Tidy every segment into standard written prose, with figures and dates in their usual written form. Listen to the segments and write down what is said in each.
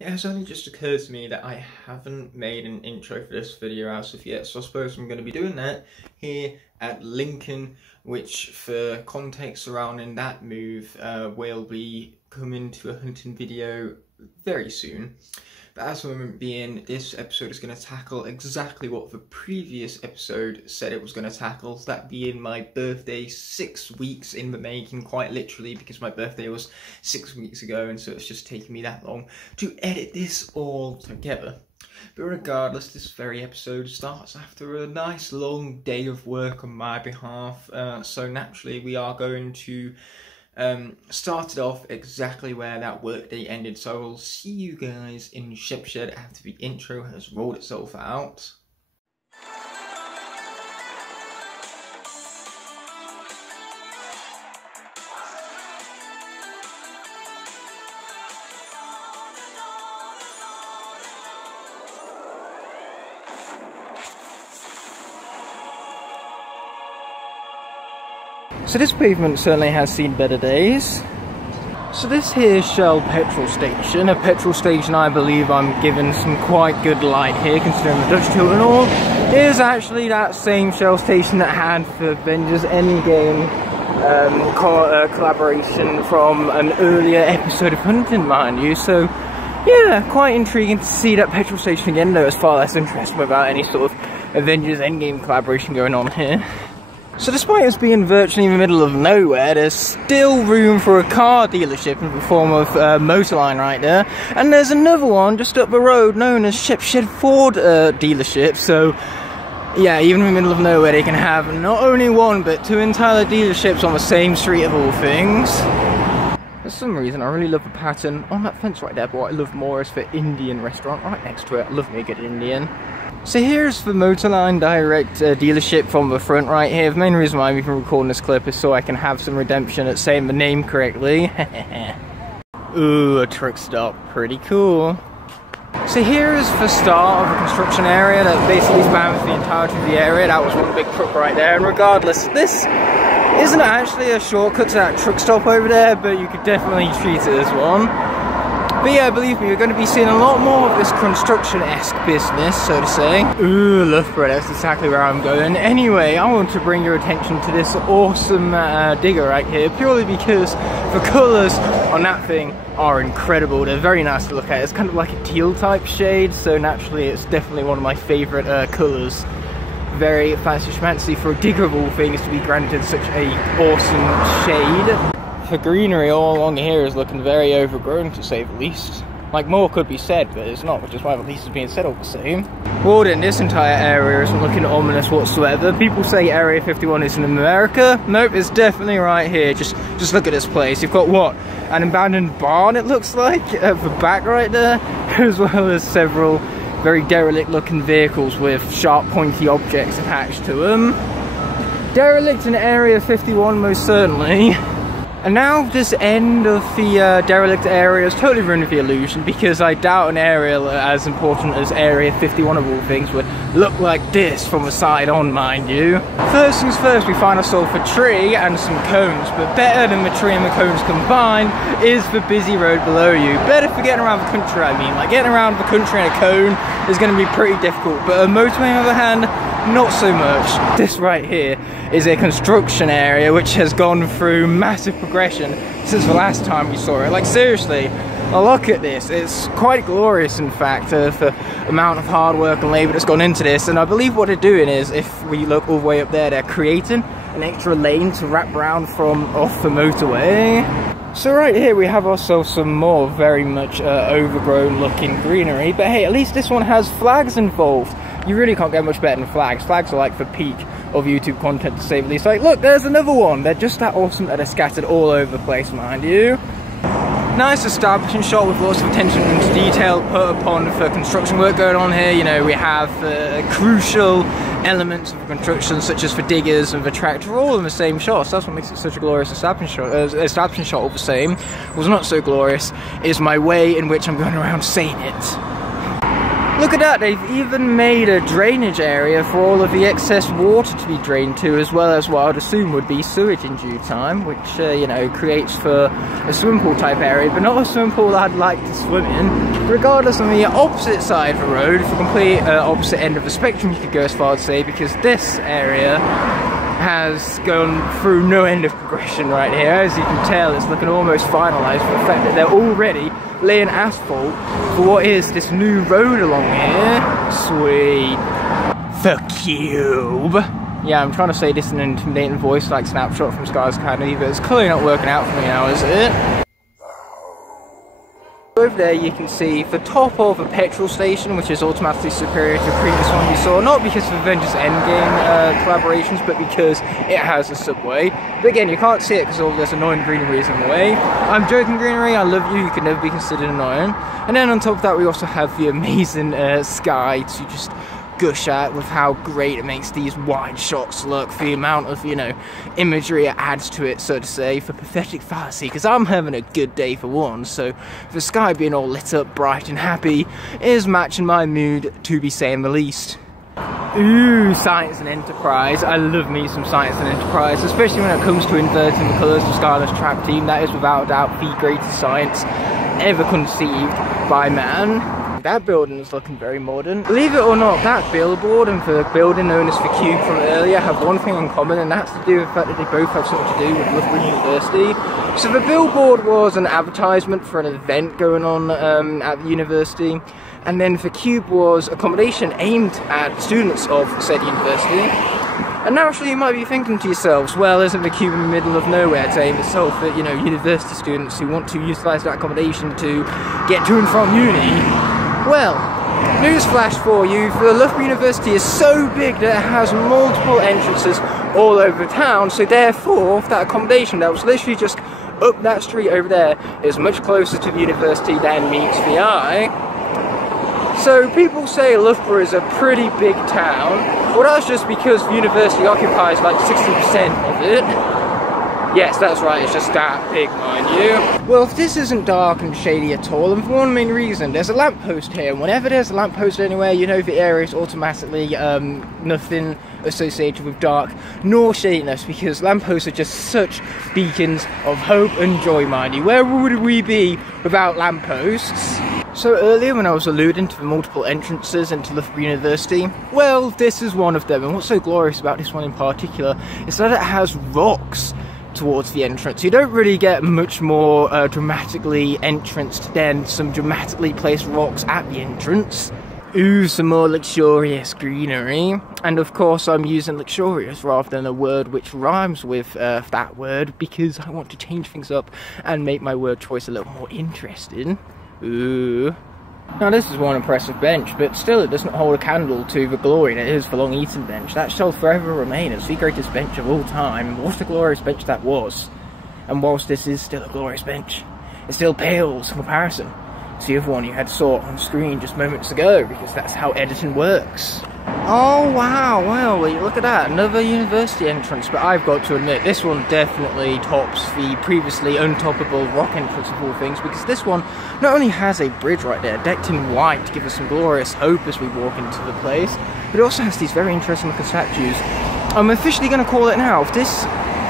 It has only just occurred to me that I haven't made an intro for this video as of yet, so I suppose I'm going to be doing that here at Lincoln, which for context surrounding that move will be coming to a hunting video very soon. But as the moment being, this episode is going to tackle exactly what the previous episode said it was going to tackle, that being my birthday 6 weeks in the making, quite literally, because my birthday was 6 weeks ago, and so it's just taken me that long to edit this all together. But regardless, this very episode starts after a nice long day of work on my behalf, so naturally we are going to started off exactly where that workday ended, so I will see you guys in Ship Shed after the intro has rolled itself out. So this pavement certainly has seen better days. So this here's Shell petrol station. A petrol station I believe I'm given some quite good light here considering the Dutch tilt and all. Is actually that same Shell station that had the Avengers Endgame collaboration from an earlier episode of Hunting, mind you. So yeah, quite intriguing to see that petrol station again, though it's far less interesting without any sort of Avengers Endgame collaboration going on here. So despite us being virtually in the middle of nowhere, there's still room for a car dealership in the form of Motorline right there. And there's another one just up the road known as Ship Shed Ford dealership. So yeah, even in the middle of nowhere they can have not only one but two entire dealerships on the same street of all things. For some reason I really love the pattern on that fence right there, but what I love more is the Indian restaurant right next to it. I love me a good Indian. So here's the Motorline Direct dealership from the front right here. The main reason why I'm even recording this clip is so I can have some redemption at saying the name correctly. Ooh, a truck stop. Pretty cool. So here's the start of a construction area that basically spans the entirety of the area. That was one big truck right there. And regardless, this isn't actually a shortcut to that truck stop over there, but you could definitely treat it as one. But yeah, believe me, you're going to be seeing a lot more of this construction-esque business, so to say. Ooh, Loughborough, that's exactly where I'm going. Anyway, I want to bring your attention to this awesome digger right here, purely because the colours on that thing are incredible. They're very nice to look at. It's kind of like a teal type shade, so naturally it's definitely one of my favourite colours. Very fancy schmancy for a digger of all things to be granted such a awesome shade. The greenery all along here is looking very overgrown, to say the least. Like, more could be said, but it's not, which is why the least is being said all the same. Well then, this entire area isn't looking ominous whatsoever. People say Area 51 is in America. Nope, it's definitely right here. Just look at this place. You've got what? An abandoned barn, it looks like, at the back right there, as well as several very derelict looking vehicles with sharp pointy objects attached to them. Derelict in Area 51, most certainly. And now this end of the derelict area has totally ruined the illusion, because I doubt an area as important as Area 51 of all things would look like this from the side on, mind you. First things first, we find ourselves a tree and some cones, but better than the tree and the cones combined is the busy road below you. Better for getting around the country, I mean. Like, getting around the country in a cone is going to be pretty difficult, but a motorway on the other hand, not so much. This right here is a construction area which has gone through massive progression since the last time we saw it. Like, seriously, look at this. It's quite glorious, in fact, the amount of hard work and labour that's gone into this. And I believe what they're doing is, if we look all the way up there, they're creating an extra lane to wrap around from off the motorway. So right here we have ourselves some more very much overgrown looking greenery, but hey, at least this one has flags involved. You really can't get much better than flags. Flags are like the peak of YouTube content, to say the least. Like, look, there's another one. They're just that awesome that they're scattered all over the place, mind you. Nice establishing shot with lots of attention to detail put upon for construction work going on here. You know, we have crucial elements of construction, such as the diggers and the tractor, all in the same shot. So that's what makes it such a glorious establishing shot all the same. What's not so glorious is my way in which I'm going around saying it. Look at that, they've even made a drainage area for all of the excess water to be drained to, as well as what I'd assume would be sewage in due time, which, you know, creates for a swimming pool type area, but not a swimming pool I'd like to swim in. Regardless, on the opposite side of the road, the complete opposite end of the spectrum, you could go as far as say, because this area has gone through no end of progression right here. As you can tell, it's looking almost finalised for the fact that they're already laying asphalt for what is this new road along here. Sweet. The Cube. Yeah, I'm trying to say this in an intimidating voice like Snapshot from Sky's Academy, but it's clearly not working out for me now, is it? Over there you can see the top of a petrol station, which is automatically superior to the previous one we saw, not because of Avengers Endgame collaborations, but because it has a subway. But again, you can't see it because all this annoying greenery is in the way. I'm joking, greenery, I love you, you can never be considered annoying. And then on top of that we also have the amazing sky to just gush at with how great it makes these wide shots look, the amount of, you know, imagery it adds to it, so to say, for pathetic fallacy, because I'm having a good day for one, so the sky being all lit up, bright and happy is matching my mood, to be saying the least. Ooh, Science and Enterprise. I love me some Science and Enterprise, especially when it comes to inverting the colours of Skylanders Trap Team. That is without a doubt the greatest science ever conceived by man. That building is looking very modern. Believe it or not, that billboard and the building known as the Cube from earlier have one thing in common, and that's to do with the fact that they both have something to do with Loughborough University. So the billboard was an advertisement for an event going on at the university, and then the Cube was accommodation aimed at students of said university. And naturally you might be thinking to yourselves, well, isn't the Cube in the middle of nowhere to aim itself at, you know, university students who want to utilise that accommodation to get to and from uni? Well, newsflash for you, the Loughborough University is so big that it has multiple entrances all over the town, so therefore that accommodation that was literally just up that street over there is much closer to the university than meets the eye. So people say Loughborough is a pretty big town. Well, that's just because the university occupies like 60% of it. Yes, that's right, it's just that big, mind you. Well, if this isn't dark and shady at all, and for one main reason, there's a lamppost here, and whenever there's a lamppost anywhere, you know the area is automatically nothing associated with dark nor shadiness, because lampposts are just such beacons of hope and joy, mind you. Where would we be without lampposts? So earlier when I was alluding to the multiple entrances into Loughborough University, well, this is one of them, and what's so glorious about this one in particular is that it has rocks towards the entrance. You don't really get much more dramatically entranced than some dramatically placed rocks at the entrance. Ooh, some more luxurious greenery. And of course I'm using luxurious rather than a word which rhymes with that word, because I want to change things up and make my word choice a little more interesting. Ooh. Now this is one impressive bench, but still it doesn't hold a candle to the glory that is the Long Eaton bench. That shall forever remain as the greatest bench of all time. What a glorious bench that was. And whilst this is still a glorious bench, it still pales in comparison to the other one you had saw on screen just moments ago, because that's how editing works. Oh wow, well look at that, another university entrance, but I've got to admit this one definitely tops the previously untoppable rock entrance of all things, because this one not only has a bridge right there decked in white to give us some glorious hope as we walk into the place, but it also has these very interesting looking statues. I'm officially going to call it now, if this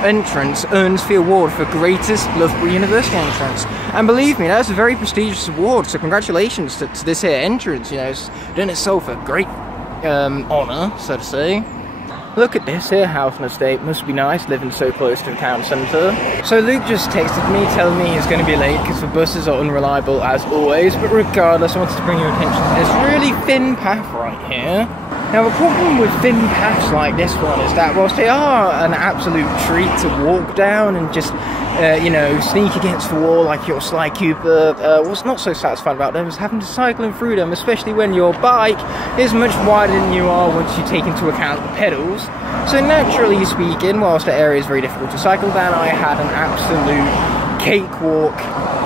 entrance earns the award for greatest Loughborough University entrance, and believe me, that's a very prestigious award, so congratulations to this here entrance. You know, it's done itself a great honour, so to say. Look at this here house and estate, must be nice living so close to the town centre. So Luke just texted me telling me he's going to be late because the buses are unreliable as always, but regardless I wanted to bring your attention to this really thin path right here. Now the problem with thin paths like this one is that whilst they are an absolute treat to walk down and just you know, sneak against the wall like your Sly Cooper, what's not so satisfying about them is having to cycle through them, especially when your bike is much wider than you are once you take into account the pedals. So naturally speaking, whilst the area is very difficult to cycle down, I had an absolute cakewalk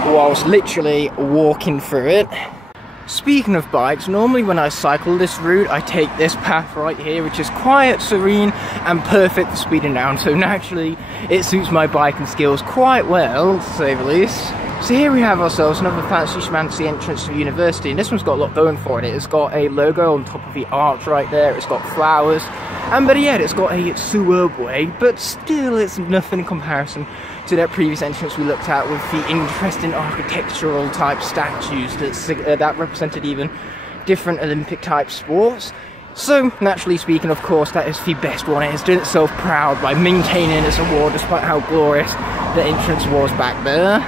whilst literally walking through it. Speaking of bikes, normally when I cycle this route, I take this path right here, which is quiet, serene, and perfect for speeding down. So naturally, it suits my biking skills quite well, to say the least. So here we have ourselves another fancy schmancy entrance to the university, and this one's got a lot going for it. It's got a logo on top of the arch right there, it's got flowers, and better yet, it's got a superb way, but still it's nothing in comparison to that previous entrance we looked at with the interesting architectural type statues that represented even different Olympic type sports. So, naturally speaking, of course, that is the best one. It has done itself proud by maintaining its award despite how glorious the entrance was back there.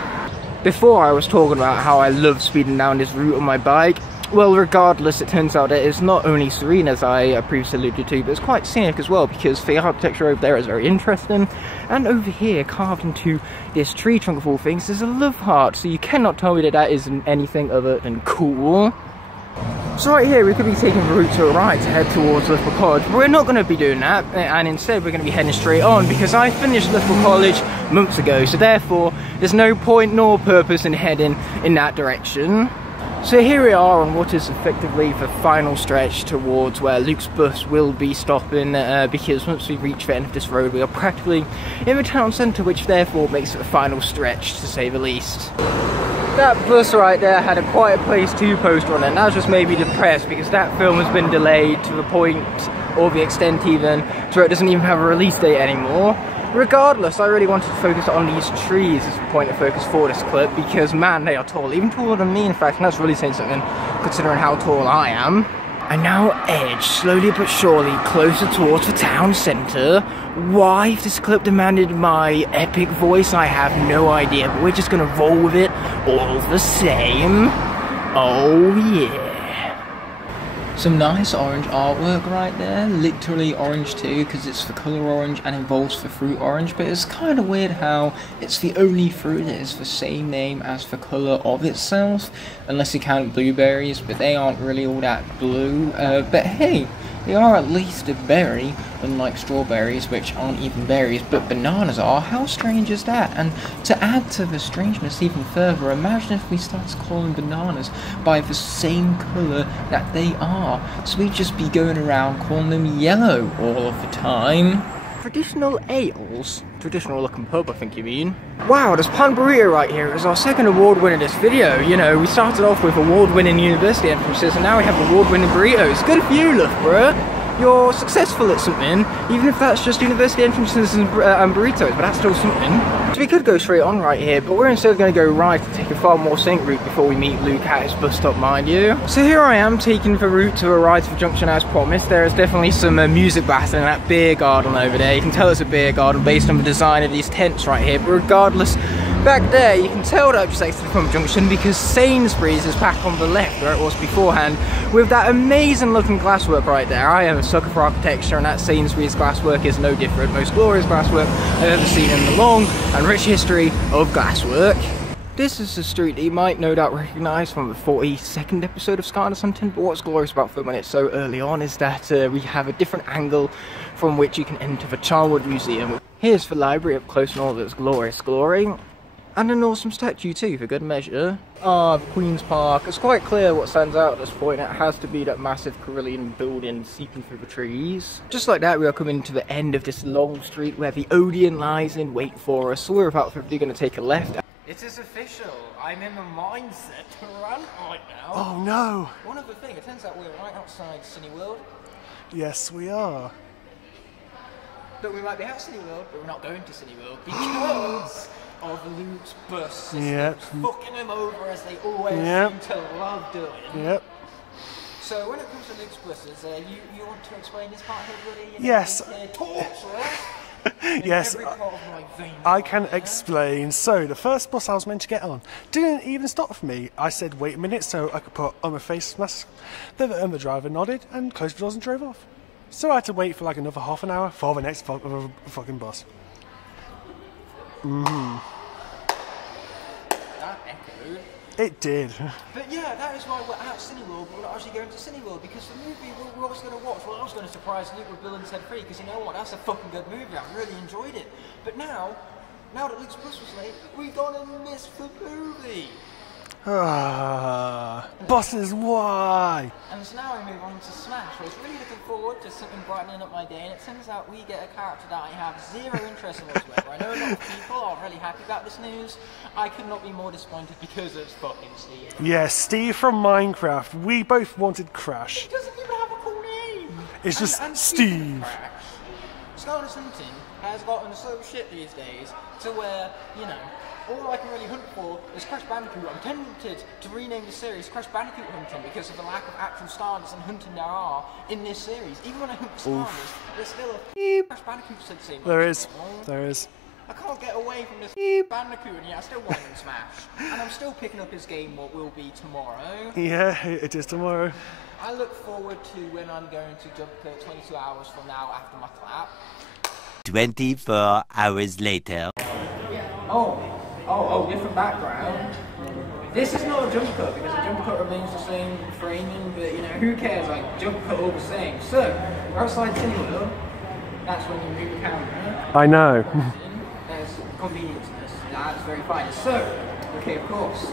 Before, I was talking about how I love speeding down this route on my bike. Well, regardless, it turns out it is not only serene, as I previously alluded to, but it's quite scenic as well, because the architecture over there is very interesting. And over here, carved into this tree trunk of all things, is a love heart, so you cannot tell me that that isn't anything other than cool. So right here we could be taking the route to a right to head towards Liverpool College, but we're not going to be doing that, and instead we're going to be heading straight on, because I finished Liverpool College months ago, so therefore there's no point nor purpose in heading in that direction. So here we are on what is effectively the final stretch towards where Luke's bus will be stopping, because once we reach the end of this road we are practically in the town centre, which therefore makes it the final stretch to say the least. That bus right there had a Quiet Place 2 poster on it, and that just made me depressed because that film has been delayed to the point, or the extent even, to where it doesn't even have a release date anymore. Regardless, I really wanted to focus on these trees as the point of focus for this clip, because man, they are tall, even taller than me in fact, and that's really saying something considering how tall I am. I now edge slowly but surely closer towards the town centre. Why, if this clip demanded my epic voice, I have no idea, but we're just gonna roll with it all the same. Oh yeah. Some nice orange artwork right there, literally orange too, because it's the colour orange and involves the fruit orange, but it's kind of weird how it's the only fruit that is the same name as the colour of itself, unless you count blueberries, but they aren't really all that blue, but hey, they are at least a berry, unlike strawberries, which aren't even berries, but bananas are. How strange is that? And to add to the strangeness even further, imagine if we started calling bananas by the same colour that they are. So we'd just be going around calling them yellow all of the time. Traditional ales? Traditional looking pub, I think you mean. Wow, this pan burrito right here is our second award win in this video. You know, we started off with award-winning university entrances, and now we have award-winning burritos. Good for you, Loughborough. You're successful at something, even if that's just university entrances and burritos, but that's still something. So we could go straight on right here, but we're instead going to go right to take a far more scenic route before we meet Luke at his bus stop, mind you. So here I am, taking the route to a right to the junction as promised. There is definitely some music blasting in that beer garden over there. You can tell it's a beer garden based on the design of these tents right here, but regardless, back there you can tell that I've just exited from junction because Sainsbury's is back on the left where it was beforehand, with that amazing looking glasswork right there. I am a sucker for architecture, and that Sainsbury's glasswork is no different. Most glorious glasswork I've ever seen in the long and rich history of glasswork. This is a street that you might no doubt recognise from the 42nd episode of Skylanders Hunting, but what's glorious about filming it so early on is that we have a different angle from which you can enter the Charnwood Museum. Here's the library up close in all of its glorious glory. And an awesome statue too, for good measure. Ah, the Queen's Park. It's quite clear what stands out at this point. It has to be that massive Carillion building seeping through the trees. Just like that, we are coming to the end of this long street where the Odeon lies in wait for us. So we're about to going to take a left. It is official. I'm in the mindset to run right now. Oh no! One other thing, it turns out we're right outside Cineworld. Yes, we are. But we might be at Cineworld, but we're not going to Cineworld because of Luke's bus system. Yep. Fucking him over as they always seem to love doing. Yep. So when it comes to Luke's buses, you want to explain this part here, buddy? Yes. Yes, I can explain. So the first bus I was meant to get on didn't even stop for me. I said wait a minute so I could put on my face mask. The driver nodded and closed the doors and drove off. So I had to wait for like another half an hour for the next fucking bus. That echoed. It did. But yeah, that is why we're at Cineworld, but we're not actually going to Cineworld, because the movie we're always going to watch, well, I was going to surprise Luke with Bill and Ted 3, because you know what, that's a fucking good movie, I really enjoyed it. But now that Luke's bus was late, we're going to miss the movie. Bosses, why? And so now I move on to Smash. I was really looking forward to something brightening up my day, and it turns out we get a character that I have zero interest in whatsoever. I know a lot of people are really happy about this news. I could not be more disappointed because it's fucking Steve. Yeah, Steve from Minecraft. We both wanted Crash. He doesn't even have a cool name. It's just and Steve. Skylanders hunting has gotten so shit these days to where, you know, all I can really hunt for is Crash Bandicoot. I'm tempted to rename the series Crash Bandicoot Hunting because of the lack of actual Stardust and hunting there are in this series. Even when I hunt for Stardust, there's still a Crash Bandicoot scene. There is. There is. I can't get away from this Bandicoot, and yet I still want him in Smash. And I'm still picking up his game, what will be tomorrow. Yeah, it is tomorrow. I look forward to when I'm going to jump 22 hours from now after my clap. 24 hours later. Oh, different background. This is not a jump cut because the jump cut remains the same framing, but you know, who cares? Like, jump cut all the same. So, we're outside Cineworld. That's when you move the camera. I know. There's convenience in this. That's very fine. So, okay, of course.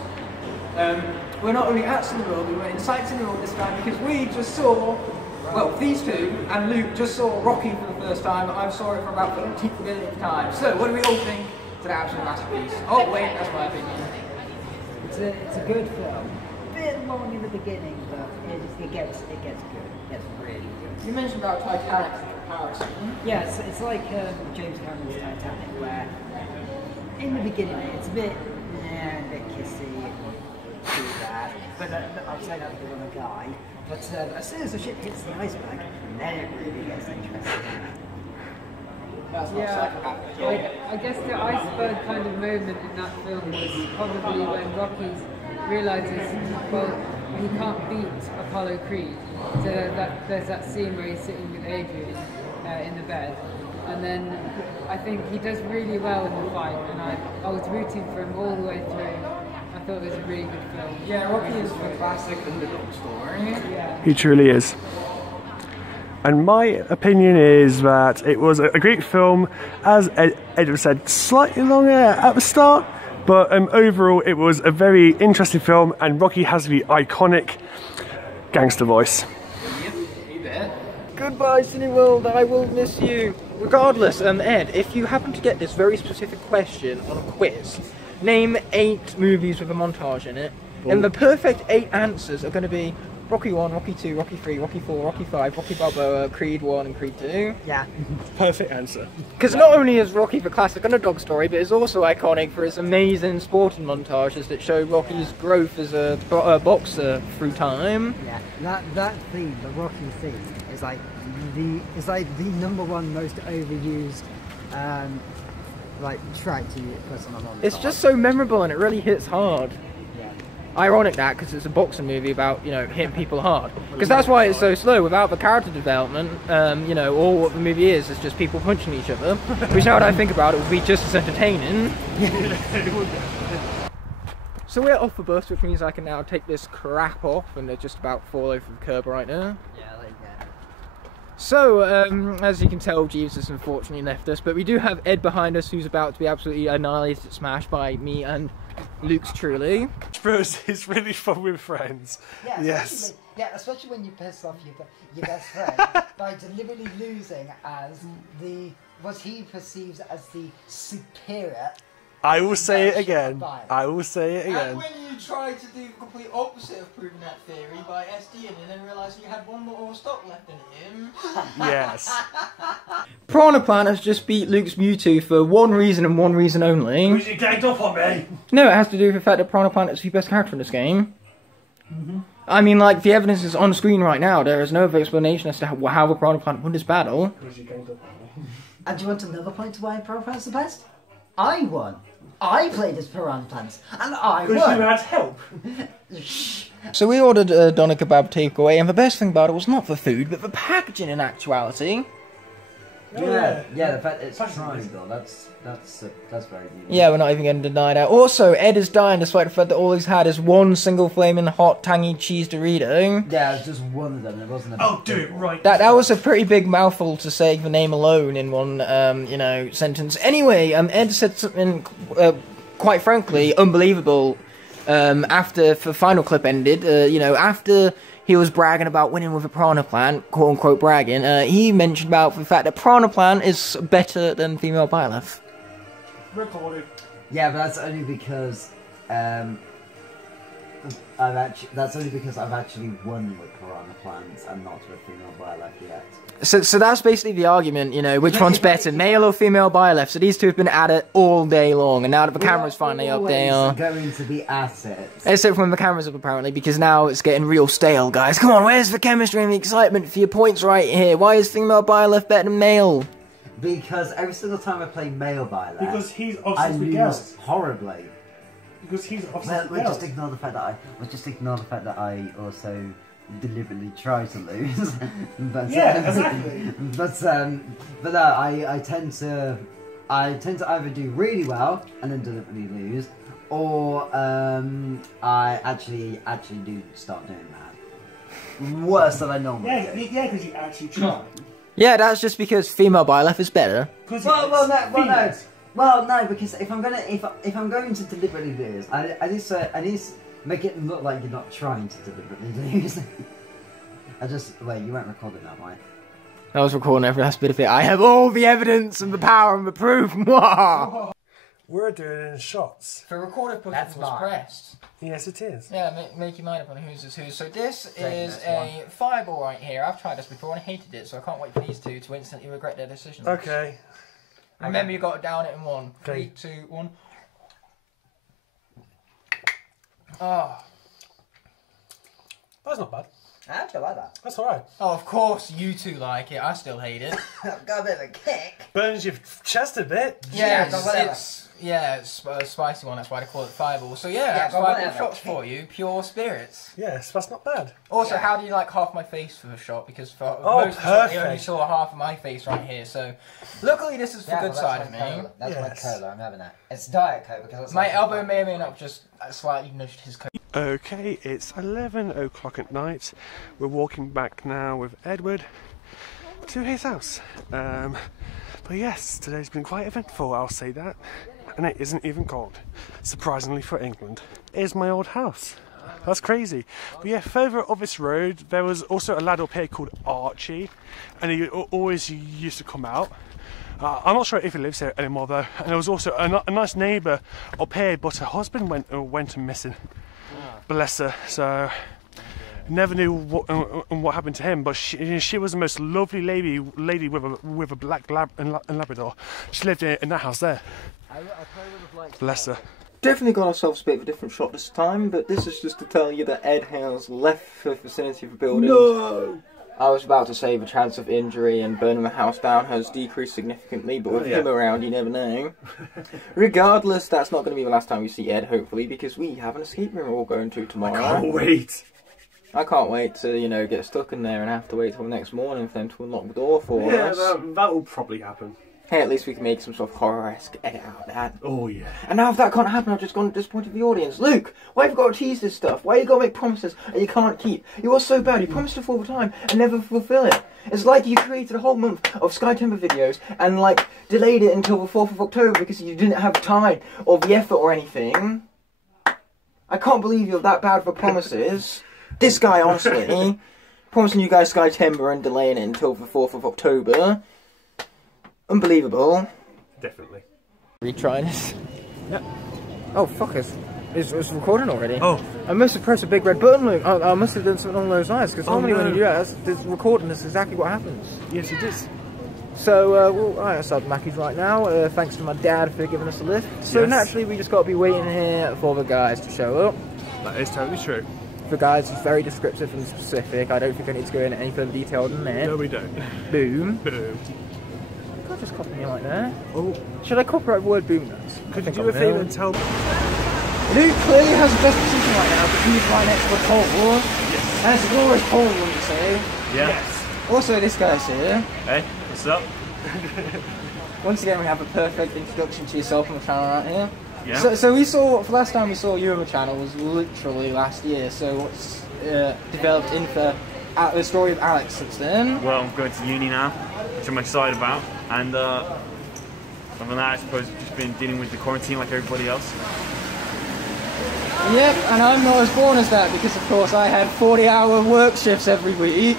We're not only at Cineworld, we were inside Cineworld this time because we just saw, well, these two and Luke just saw Rocky for the first time. I saw it for about the 13th millionth time. So, what do we all think? It's an absolute masterpiece. Oh wait, that's my opinion. It's a good film. A bit long in the beginning, but it gets good. It gets really good. You mentioned about Titanic in comparison. Yes, it's like James Cameron's Titanic, where in the beginning it's a bit kissy, too bad. But I'll say that because I'm a guy. But as soon as the ship hits the iceberg, then it really gets interesting. That's not psychopathic. I guess the iceberg kind of moment in that film was probably when Rocky realises, well, he can't beat Apollo Creed. So there's that scene where he's sitting with Adrian in the bed, and then I think he does really well in the fight, and I was rooting for him all the way through. I thought it was a really good film. Yeah, Rocky is the classic underdog story. Yeah. He truly is. And my opinion is that it was a great film, as Edward said, slightly longer at the start, but overall it was a very interesting film, and Rocky has the iconic gangster voice. Yep, you bet. Goodbye, Cineworld, I will miss you. Regardless, Ed, if you happen to get this very specific question on a quiz, name 8 movies with a montage in it, and the perfect 8 answers are going to be Rocky 1, Rocky 2, Rocky 3, Rocky 4, Rocky 5, Rocky Balboa, Creed 1 and Creed 2. Yeah. Perfect answer. Because not only is Rocky the classic underdog story, but it's also iconic for its amazing sporting montages that show Rocky's growth as a boxer through time. Yeah, that theme, the Rocky theme, is like the #1 most overused track to put on a montage. It's just so memorable and it really hits hard. Ironic that, because it's a boxing movie about, you know, hitting people hard. Because that's why it's so slow. Without the character development, you know, all what the movie is just people punching each other. Which now that I think about it, would be just as entertaining. So we're off the bus, which means I can now take this crap off, and they're just about to fall over the curb right now. Yeah, there you go. So, as you can tell, Jeeves has unfortunately left us, but we do have Ed behind us, who's about to be absolutely annihilated at Smash by me and Luke's truly. Bros is really fun with friends. Yeah, yes. Especially when you piss off your best friend by deliberately losing as what he perceives as the superior. I will say it again. I will say it again. And when you tried to do the complete opposite of proving that theory by SDing and then realising you had one more stock left in him. Yes. Piranha Plant has just beat Luke's Mewtwo for one reason and one reason only. Because you ganged up on me. No, it has to do with the fact that Piranha Plant is the best character in this game. I mean, like, the evidence is on screen right now. There is no other explanation as to how the Piranha Plant won this battle. Because you ganged up on me. And do you want another point to why Piranha Plant's the best? I won. I played as Piranha Plants, and I won. Because you had help. So we ordered a doner kebab takeaway, and the best thing about it was not the food, but the packaging in actuality. Yeah, the fact it's triangle, that's very good. Yeah, we're not even going to deny that. Also, Ed is dying despite the fact that all he's had is one single flaming hot tangy cheese Dorito. Yeah, it was just one of them, it wasn't a Oh, do it right. That was a pretty big mouthful to say the name alone in one, you know, sentence. Anyway, Ed said something, quite frankly, unbelievable after the final clip ended, you know, after he was bragging about winning with a piranha plant, quote unquote bragging, he mentioned about the fact that piranha plant is better than female Byleth. Recorded. Yeah, but that's only because I've actually won with piranha plants and not with female Byleth yet. So that's basically the argument, you know, which one's better, male or female Byleth? So these two have been at it all day long, and now that the camera's finally up, they are going to be at it. Except when the camera's up, apparently, because now it's getting real stale, guys. Come on, where's the chemistry and the excitement for your points right here? Why is female Byleth better than male? Because every single time I play male Byleth, because he's I obsessed with lose girls. horribly. Because he's obsessed Well, with we'll girls. just ignore the fact that I also deliberately try to lose. But, yeah, exactly. But no, I tend to either do really well and then deliberately lose, or I actually do start doing bad. Worse than I normally do. Yeah, because you actually try. Yeah, that's just because female Byleth is better. Well, no, because if I'm going to deliberately lose, I need to make it look like you're not trying to deliberately lose. Wait, you weren't recording that, right? I was recording every last bit of it. I have all the evidence and the power and the proof. We're doing it in shots. The recorder button was pressed. Yes, it is. Yeah, make your mind up on whose is whose. So this is a fireball right here. I've tried this before and I hated it, so I can't wait for these two to instantly regret their decision. Okay. Remember, you got to down it in one. Okay. 3, 2, 1. Oh. That's not bad. I actually like that. That's alright. Oh, of course you two like it. I still hate it. I've got a bit of a kick. Burns your chest a bit. Yeah, whatever. it's a spicy one. That's why they call it fireball. So yeah, fireball shots for you, pure spirits. Yes, that's not bad. Also, how do you like half my face for the shot? Because for most of the shot, you only saw half of my face right here. So, luckily, this is the good side of me. That's my cola. I'm having that. It's Diet Coke because My elbow may or may not just slightly nudged his coat. Okay, it's 11 o'clock at night. We're walking back now with Edward to his house. But yes, today's been quite eventful, I'll say that. And it isn't even cold, surprisingly for England. Here's my old house. That's crazy. But yeah, further up this road, there was also a lad up here called Archie, and he always used to come out. I'm not sure if he lives here anymore though. And there was also a nice neighbour up here, but her husband went missing. Bless her. So never knew what happened to him. But she was the most lovely lady with a black Labrador. She lived in that house there. Bless her. Definitely got ourselves a bit of a different shot this time, but this is just to tell you that Ed has left the vicinity of the building. No! I was about to say the chance of injury and burning the house down has decreased significantly, but with him around, you never know. Regardless, that's not going to be the last time we see Ed, hopefully, because we have an escape room we're all going to tomorrow. I can't wait. I can't wait to, you know, get stuck in there and have to wait till the next morning for them to unlock the door for us. Yeah, that will probably happen. Hey, at least we can make some sort of horror-esque edit out of that. Oh, yeah. And now if that can't happen, I've just gone and disappointed the audience. Luke, why have you got to tease this stuff? Why have you got to make promises that you can't keep? You are so bad, you promise stuff all the time and never fulfill it. It's like you created a whole month of Sky Timber videos and, like, delayed it until the 4th of October because you didn't have time or the effort or anything. I can't believe you're that bad for promises. This guy, honestly, promising you guys Sky Timber and delaying it until the 4th of October. Unbelievable. Definitely. Retry this. Yeah. Oh, fuck us. It's recording already. Oh. I must have pressed a big red button, Luke. I must have done something along those lines, because normally when you do that, it's recording, that's exactly what happens. Yes, it is. So, well, alright, let's start Mackey's right now. Thanks to my dad for giving us a lift. So naturally, we just got to be waiting here for the guys to show up. That is totally true. The guys is very descriptive and specific. I don't think I need to go into any further detail than that. No, we don't. Boom. Boom. I can't just copy me like that. Oh. Should I copyright the word boom nuts? Could you do a favour and tell me? Luke clearly has the best position right now, but he's right next to the pole. Yes. And it's a glorious pole, wouldn't you say? Yeah. Yes. Also, this guy's here. Hey, what's up? Once again, we have a perfect introduction to yourself on the channel right here. Yeah. So we saw, the last time we saw you on the channel was literally last year, so what's developed into the story of Alex since then? Well, I'm going to uni now, which I'm excited about, and other than that, I suppose I've just been dealing with the quarantine like everybody else. Yep, and I'm not as born as that because, of course, I had 40-hour work shifts every week.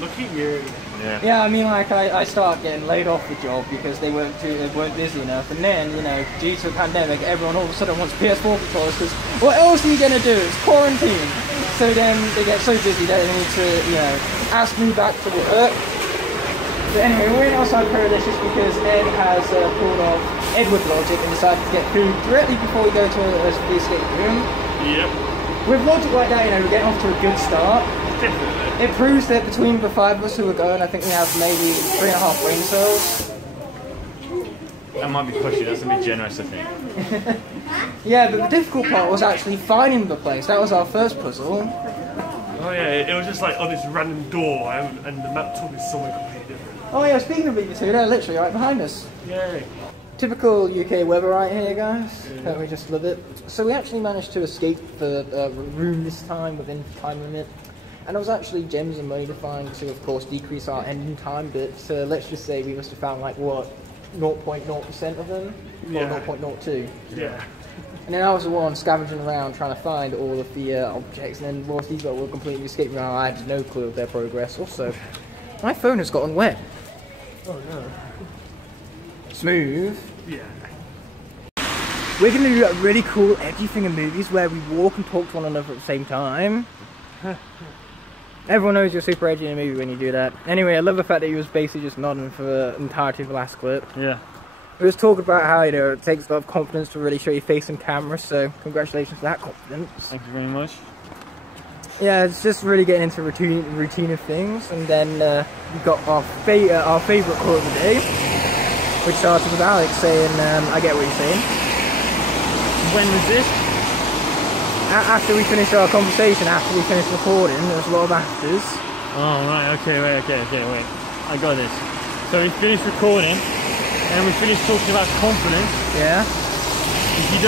Look at you. Yeah. Yeah, I mean, like, I started getting laid off the job because they weren't busy enough. And then, you know, due to the pandemic, everyone all of a sudden wants PS4 controllers because what else are you going to do? It's quarantine. So then they get so busy that they need to, you know, ask me back to work. But anyway, we're in outside Paralysis because Ed has pulled off Edward logic and decided to get food directly before we go to the escape room. Yep. With logic like that, you know, we're getting off to a good start. Definitely. It proves that between the 5 of us who are going, I think we have maybe 3.5 brain cells. That might be pushing, that's a bit generous, I think. Yeah, but the difficult part was actually finding the place. That was our first puzzle. Oh yeah, it was just like on this random door and the map took me somewhere completely different. Oh yeah, speaking of Beat the 2, they're literally right behind us. Yay. Typical UK weather right here, guys. Don't we just love it? So we actually managed to escape the room this time within the time limit. And it was actually gems and money to find to, of course, decrease our ending time, but let's just say we must have found, like, what, 0.0% of them? Yeah. Or 0.02? Yeah. And then I was the one scavenging around trying to find all of the objects, and then whilst these guys were completely escaping around, I had no clue of their progress. Also, my phone has gotten wet. Oh no. Smooth. Yeah. We're going to do a really cool edgy thing in movies where we walk and talk to one another at the same time. Everyone knows you're super edgy in a movie when you do that. Anyway, I love the fact that he was basically just nodding for the entirety of the last clip. Yeah. We was talking about how, you know, it takes a lot of confidence to really show your face on camera, so congratulations for that confidence. Thank you very much. Yeah, it's just really getting into routine of things, and then we got our favourite quote of the day, which started with Alex saying, I get what you're saying. When was this? After we finished our conversation, after we finished recording, there was a lot of afters. Oh, right, okay, wait. I got this. So we finished recording, and we finished talking about confidence. Yeah. If you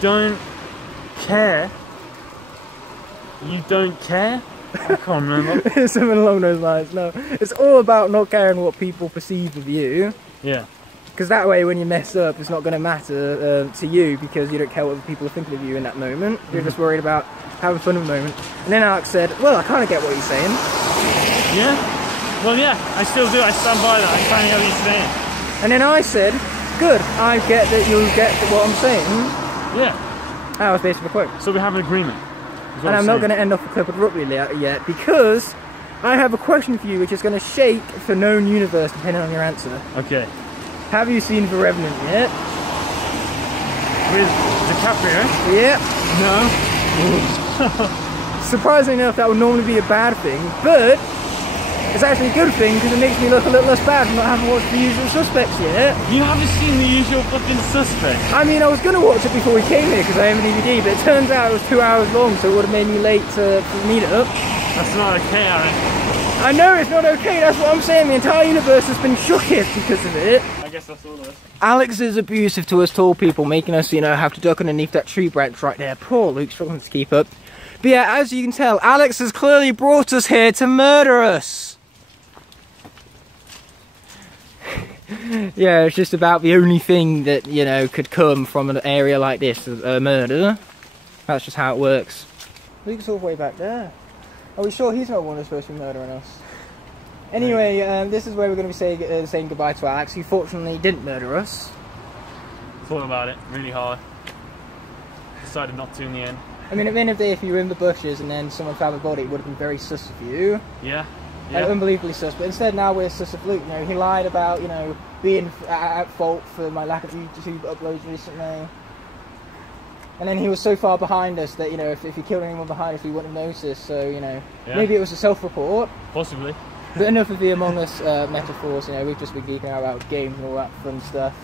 don't care, you don't care? I can't remember. Something along those lines, no. It's all about not caring what people perceive of you. Yeah. Because that way, when you mess up, it's not going to matter to you because you don't care what people are thinking of you in that moment. You're just worried about having fun in the moment. And then Alex said, well, I kind of get what you're saying. Yeah? Well, yeah, I still do. I stand by that. I kind of get what you're saying. And then I said, good, I get that you'll get what I'm saying. Yeah. That was basically the quote. So we have an agreement. And I'm not going to end off the clip abruptly yet because I have a question for you which is going to shake the known universe depending on your answer. Okay. Have you seen The Revenant yet? With DiCaprio? Yep. No. Surprisingly enough, that would normally be a bad thing, but it's actually a good thing because it makes me look a little less bad for not having watched The Usual Suspects yet. You haven't seen The Usual fucking Suspects? I mean, I was going to watch it before we came here because I have a DVD, but it turns out it was 2 hours long, so it would have made me late for the meet-up. That's not okay, Aaron. I know it's not okay, that's what I'm saying. The entire universe has been shooketh because of it. I guess that's all of it. Alex is abusive to us tall people, making us, you know, have to duck underneath that tree branch right there. Poor Luke, struggling to keep up. But yeah, as you can tell, Alex has clearly brought us here to murder us. Yeah, it's just about the only thing that, you know, could come from an area like this, a murder. That's just how it works. Luke's all the way back there. Are we sure he's not the one who's supposed to be murdering us? Anyway, this is where we're going to be saying goodbye to Alex, who fortunately didn't murder us. Thought about it really hard. Decided not to in the end. I mean, at the end of the day, if you were in the bushes and then someone found the body, it would have been very sus of you. Yeah. Unbelievably sus. But instead, now we're sus of Luke. You know, he lied about, you know, being at fault for my lack of YouTube uploads recently. And then he was so far behind us that, you know, if he killed anyone behind us, we wouldn't have noticed. So, you know, maybe it was a self-report. Possibly. But enough of the Among Us metaphors, you know, we've just been geeking out about games and all that fun stuff.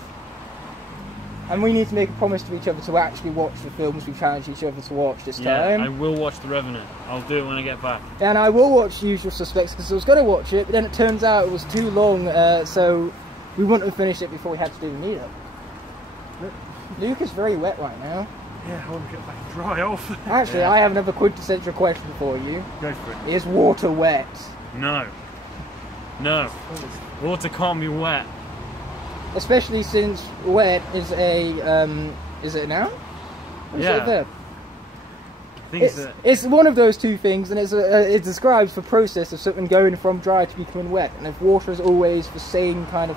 And we need to make a promise to each other to actually watch the films we challenge each other to watch this time. I will watch The Revenant. I'll do it when I get back. And I will watch Usual Suspects because I was going to watch it, but then it turns out it was too long, so we wouldn't have finished it before we had to do the meetup. Luke is very wet right now. Yeah, I want to get back and dry off. Actually, I have another quintessential question for you. Go for it. Is water wet? No. No. Water can't be wet. Especially since wet is a Is it a noun? Or is Yeah. it a verb? I think It's one of those two things, and it describes the process of something going from dry to becoming wet. And if water is always the same kind of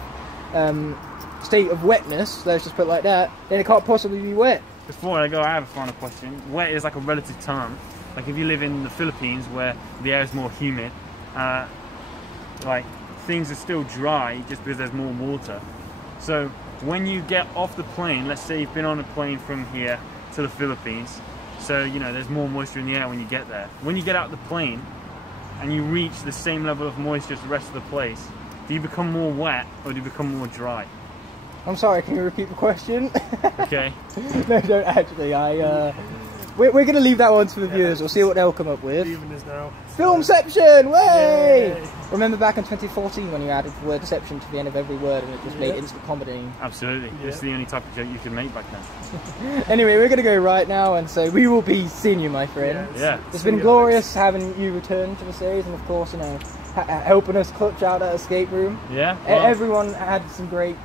state of wetness, let's just put it like that, then it can't possibly be wet. Before I go, I have a final question. Wet is like a relative term. Like if you live in the Philippines where the air is more humid, like things are still dry just because there's more water. So when you get off the plane, let's say you've been on a plane from here to the Philippines, so you know there's more moisture in the air when you get there. When you get out of the plane and you reach the same level of moisture as the rest of the place, do you become more wet or do you become more dry? I'm sorry, can you repeat the question? Okay. No, don't actually. We're going to leave that one to the viewers. We'll see what they'll come up with. Even is now. Filmception! Way! Yay! Remember back in 2014 when you added the word deception to the end of every word and it just made instant comedy? Absolutely. Yeah. It's the only type of joke you could make back then. Anyway, we're going to go right now and say we will be seeing you, my friend. Yeah. It's been glorious having you return to the series and, of course, you know, helping us clutch out that escape room. Yeah. Everyone had some great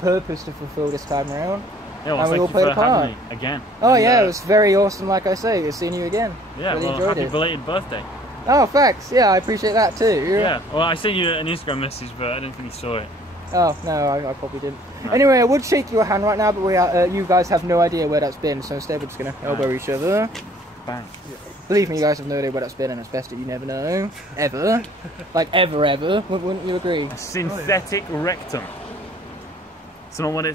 purpose to fulfill this time around. Yeah, well, and we thank all you played for a part. having me again. Oh And, yeah, it was very awesome, like I say, seeing you again. Yeah, really well, enjoyed happy it. belated birthday. Oh, thanks. Yeah, I appreciate that too. Yeah, well, I sent you an Instagram message, but I don't think you saw it. Oh, no, I probably didn't. No. Anyway, I would shake your hand right now, but we are, you guys have no idea where that's been, so instead we're just going to elbow each other. Bang. Believe me, you guys have no idea where that's been, and it's best that you never know. Ever. Like, ever. Wouldn't you agree? A synthetic rectum. It's not what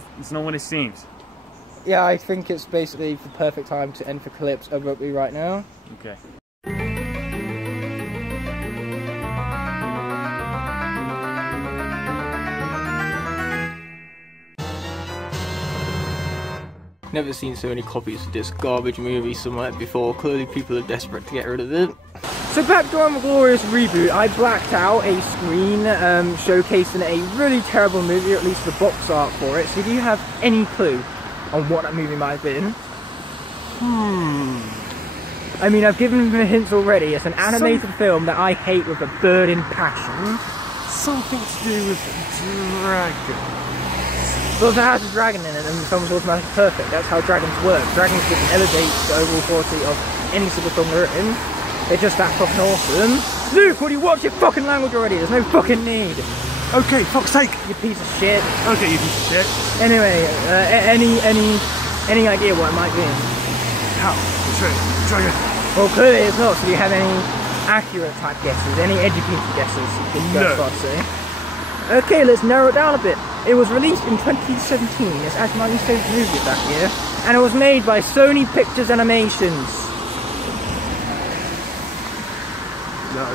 it seems. Yeah, I think it's basically the perfect time to end the clips abruptly right now. Okay. Never seen so many copies of this garbage movie somewhere before. Clearly people are desperate to get rid of it. So back during the glorious reboot, I blacked out a screen showcasing a really terrible movie, or at least the box art for it. So do you have any clue on what that movie might have been? I mean, I've given the hints already. It's an animated film that I hate with a burning passion. Something to do with dragon. Well, if it has a dragon in it, then the film's automatically perfect. That's how dragons work. Dragons just elevate the overall quality of any single film they're in. They're just that fucking awesome. Luke, will you watch your fucking language already? There's no fucking need. Okay, fuck's sake. You piece of shit. Okay, you piece of shit. Anyway, any idea what it might be? How? Dragon. Well, clearly it's not. So do you have any accurate type guesses? Any educated guesses you could go far to say? Okay, let's narrow it down a bit. It was released in 2017. It's actually my least favourite movie of that year. And it was made by Sony Pictures Animations. No.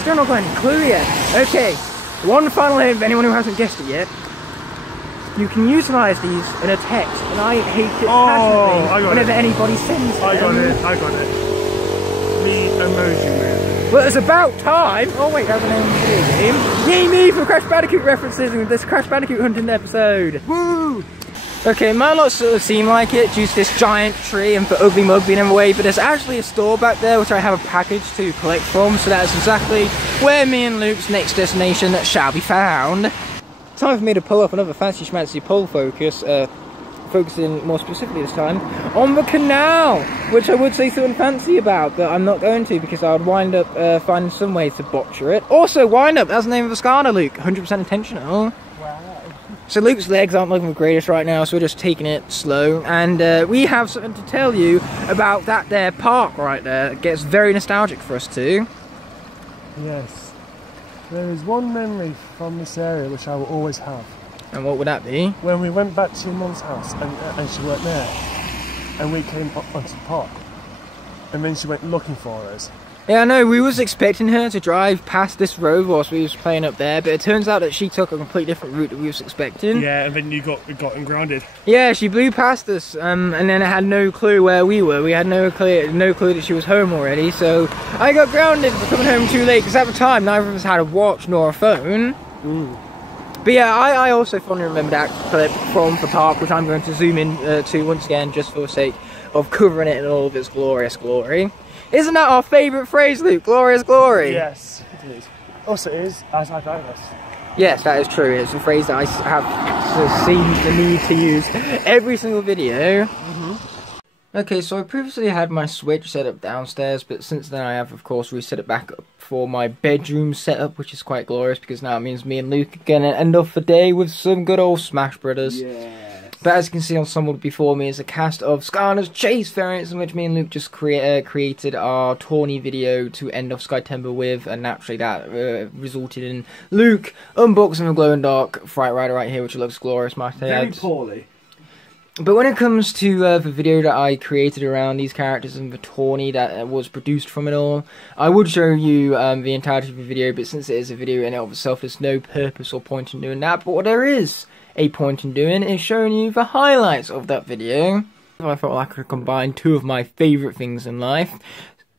Still not got any clue yet. Okay, one final hint for anyone who hasn't guessed it yet. You can utilise these in a text, and I hate it passionately whenever anybody sends them. I got it. The emoji movie. Well, it's about time! Oh wait, that's the name of the video game. Yay me for Crash Bandicoot references in this Crash Bandicoot hunting episode. Woo! Okay, it might not sort of seem like it due to this giant tree and the ugly mug being in the way, but there's actually a store back there which I have a package to collect from, so that's exactly where me and Luke's next destination shall be found. Time for me to pull up another fancy schmancy pole focus, focusing more specifically this time on the canal, which I would say something fancy about, but I'm not going to because I would wind up finding some way to botcher it. Also, wind up, that's the name of the Skylander, Luke, 100% intentional. Wow. So Luke's legs aren't looking the greatest right now, so we're just taking it slow, and we have something to tell you about that there park right there. It gets very nostalgic for us too. Yes. There is one memory from this area which I will always have. And what would that be? When we went back to your mum's house and she weren't there, and we came onto the park, and then she went looking for us. Yeah, I know, we was expecting her to drive past this road whilst we was playing up there, but it turns out that she took a completely different route that we was expecting. Yeah, and then you got grounded. Yeah, she blew past us, and then I had no clue where we were. We had no clue that she was home already, so I got grounded for coming home too late, because at the time neither of us had a watch nor a phone. But yeah, I also fondly remember that clip from the park, which I'm going to zoom in to once again, just for the sake of covering it in all of its glorious glory. Isn't that our favourite phrase, Luke? Glorious glory? Yes, it is. Also, it is as I digress. Yes, that is true. It's a phrase that I have seen the need to use every single video. Okay, so I previously had my Switch set up downstairs, but since then I have, of course, reset it back up for my bedroom setup, which is quite glorious, because now it means me and Luke are gonna end off the day with some good old Smash Brothers. Yes. But as you can see on someone before me is a cast of Skylanders Chase Variance, in which me and Luke just created our tourney video to end off Skytember with, and naturally that resulted in Luke unboxing a glow-in-the-dark Fright Rider right here, which looks glorious, might I add. Very poorly. But when it comes to the video that I created around these characters and the tourney that was produced from it all, I would show you the entirety of the video, but since it is a video in and of itself, there's no purpose or point in doing that. But what there is a point in doing is showing you the highlights of that video. I felt like I could combine two of my favourite things in life,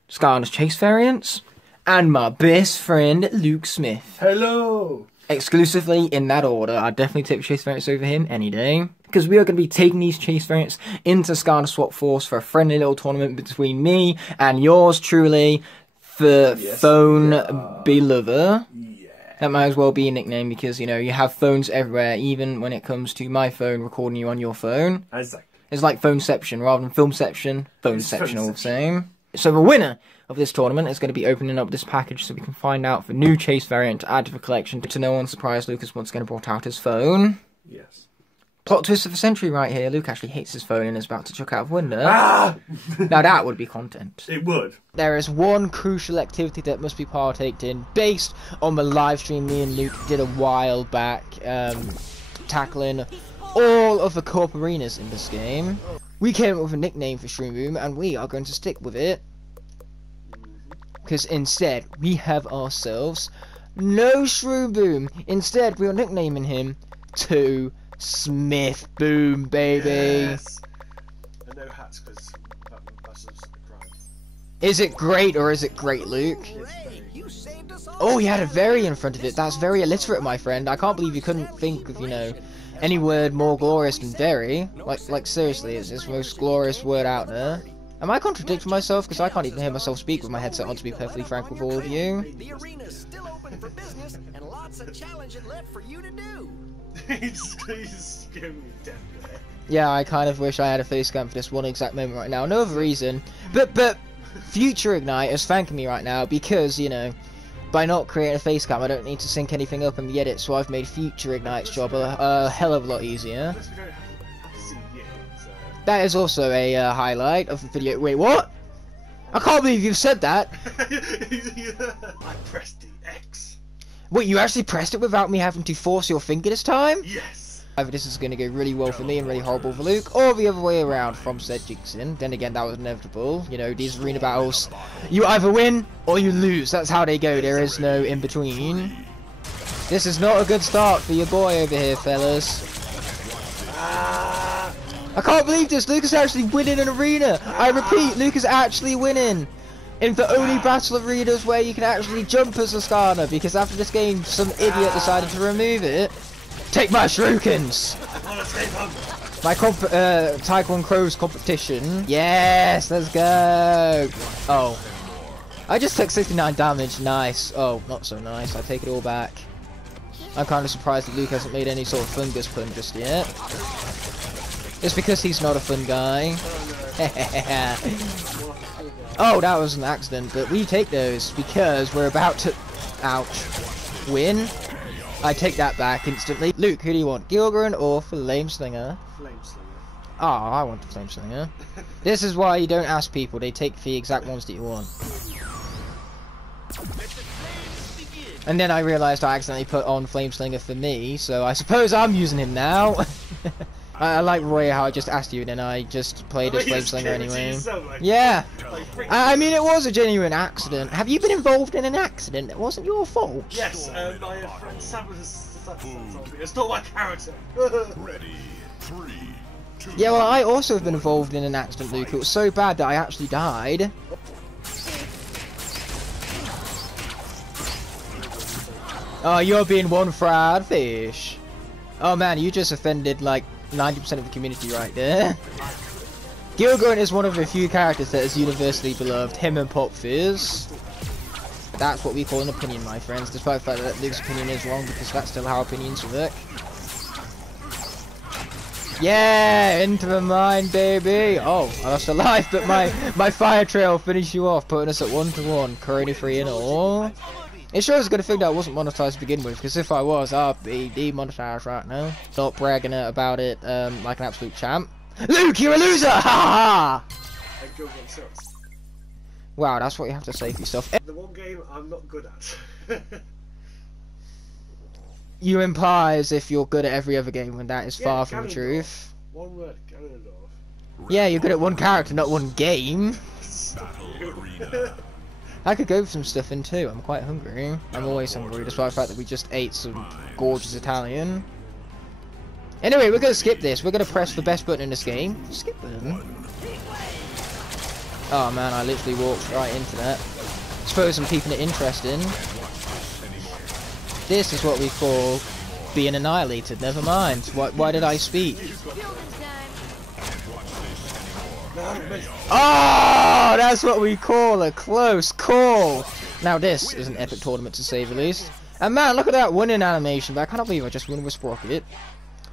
Skylanders Chase Variants, and my best friend, Luke Smith. Hello! Exclusively in that order. I'd definitely take Chase Variants over him any day. Because we are going to be taking these Chase Variants into Skylanders Swap Force for a friendly little tournament between me and yours truly, the Phone Belover. Yeah. That might as well be a nickname because, you know, you have phones everywhere, even when it comes to my phone recording you on your phone. Exactly. It's like Phoneception rather than Filmception. Phoneception all the same. So the winner of this tournament is going to be opening up this package so we can find out the new Chase Variant to add to the collection. To no one's surprise, Luke has once again brought out his phone. Yes. Plot twist of the century right here. Luke actually hates his phone and is about to chuck out of window. Ah! Now that would be content. It would. There is one crucial activity that must be partaked in based on the live stream me and Luke did a while back, tackling all of the co-op arenas in this game. We came up with a nickname for Shroom Boom and we are going to stick with it. Because instead, we have ourselves no Shroom Boom. Instead, we are nicknaming him to Smith Boom, baby. Yes. And no hats, because that's a crime. Is it great or is it great, Luke? Oh, he had a very in front of it. That's very illiterate, my friend. I can't believe you couldn't think of, you know, any word more glorious than very. Like seriously, it's the most glorious word out there. Am I contradicting myself? Because I can't even hear myself speak with my headset on, to be perfectly frank with all of you. The arena's still open for business and lots of challenging left for you to do. He's giving me death there. Yeah, I kind of wish I had a face cam for this one exact moment right now. No other reason. But Future Ignite is thanking me right now because, you know, by not creating a face cam, I don't need to sync anything up in the edit, so I've made Future Ignite's job a hell of a lot easier. That is also a highlight of the video. Wait, what? I can't believe you've said that. I pressed the X. Wait, you actually pressed it without me having to force your finger this time? Yes. Either this is going to go really well for me and really horrible for Luke, or the other way around from said Jinxin. Then again, that was inevitable. You know, these arena battles, you either win or you lose. That's how they go. There is no in between. This is not a good start for your boy over here, fellas. I can't believe this. Luke is actually winning an arena. I repeat, Luke is actually winning. In the only battle arenas where you can actually jump as a Skarner, because after this game, some idiot decided to remove it. Take my Shurikens! My Taekwon Crow's competition. Yes, let's go! Oh. I just took 69 damage, nice. Oh, not so nice, I take it all back. I'm kind of surprised that Luke hasn't made any sort of fungus pun just yet. It's because he's not a fun guy. Oh, that was an accident, but we take those because we're about to, ouch, win. I take that back instantly. Luke, who do you want, Gilgren or Flameslinger? Flameslinger. Oh, I want the Flameslinger. This is why you don't ask people, they take the exact ones that you want. And then I realised I accidentally put on Flameslinger for me, so I suppose I'm using him now. I like Roy how I just asked you and then I just played as Flameslinger anyway. Yeah. I mean, it was a genuine accident. Have you been involved in an accident? It wasn't your fault. Yes, my friend Sam was it's not my character. Ready. 3, 2. Yeah, well, I also have been involved in an accident, Luke. It was so bad that I actually died. Oh, you're being one fried fish. Oh man, you just offended like 90% of the community right there. Gilgren is one of the few characters that is universally beloved, him and Pop Fizz. That's what we call an opinion, my friends, despite the fact that Luke's opinion is wrong, because that's still how opinions work. Yeah, into the mine, baby. Oh, I lost a life, but my fire trail finished you off, putting us at 1-1, Corona free and all. It sure is a good thing that I wasn't monetized to begin with, because if I was, I'd be demonetized right now. Not bragging about it like an absolute champ. Luke, you're a loser! Ha ha! Wow, that's what you have to say for yourself. The one game I'm not good at. You imply as if you're good at every other game when that is far from the truth. One word, Ganondorf. Yeah, you're good at one character, not one game. I could go for some stuff in too. I'm quite hungry. I'm always hungry, despite the fact that we just ate some gorgeous Italian. Anyway, we're gonna skip this. We're gonna press the best button in this game. Skip button. Oh man, I literally walked right into that. Suppose I'm keeping it interesting. This is what we call being annihilated. Never mind. Why did I speak? Oh, that's what we call a close call. Now this is an epic tournament to say the least. And man, look at that winning animation. But I cannot believe I just won with Sprocket.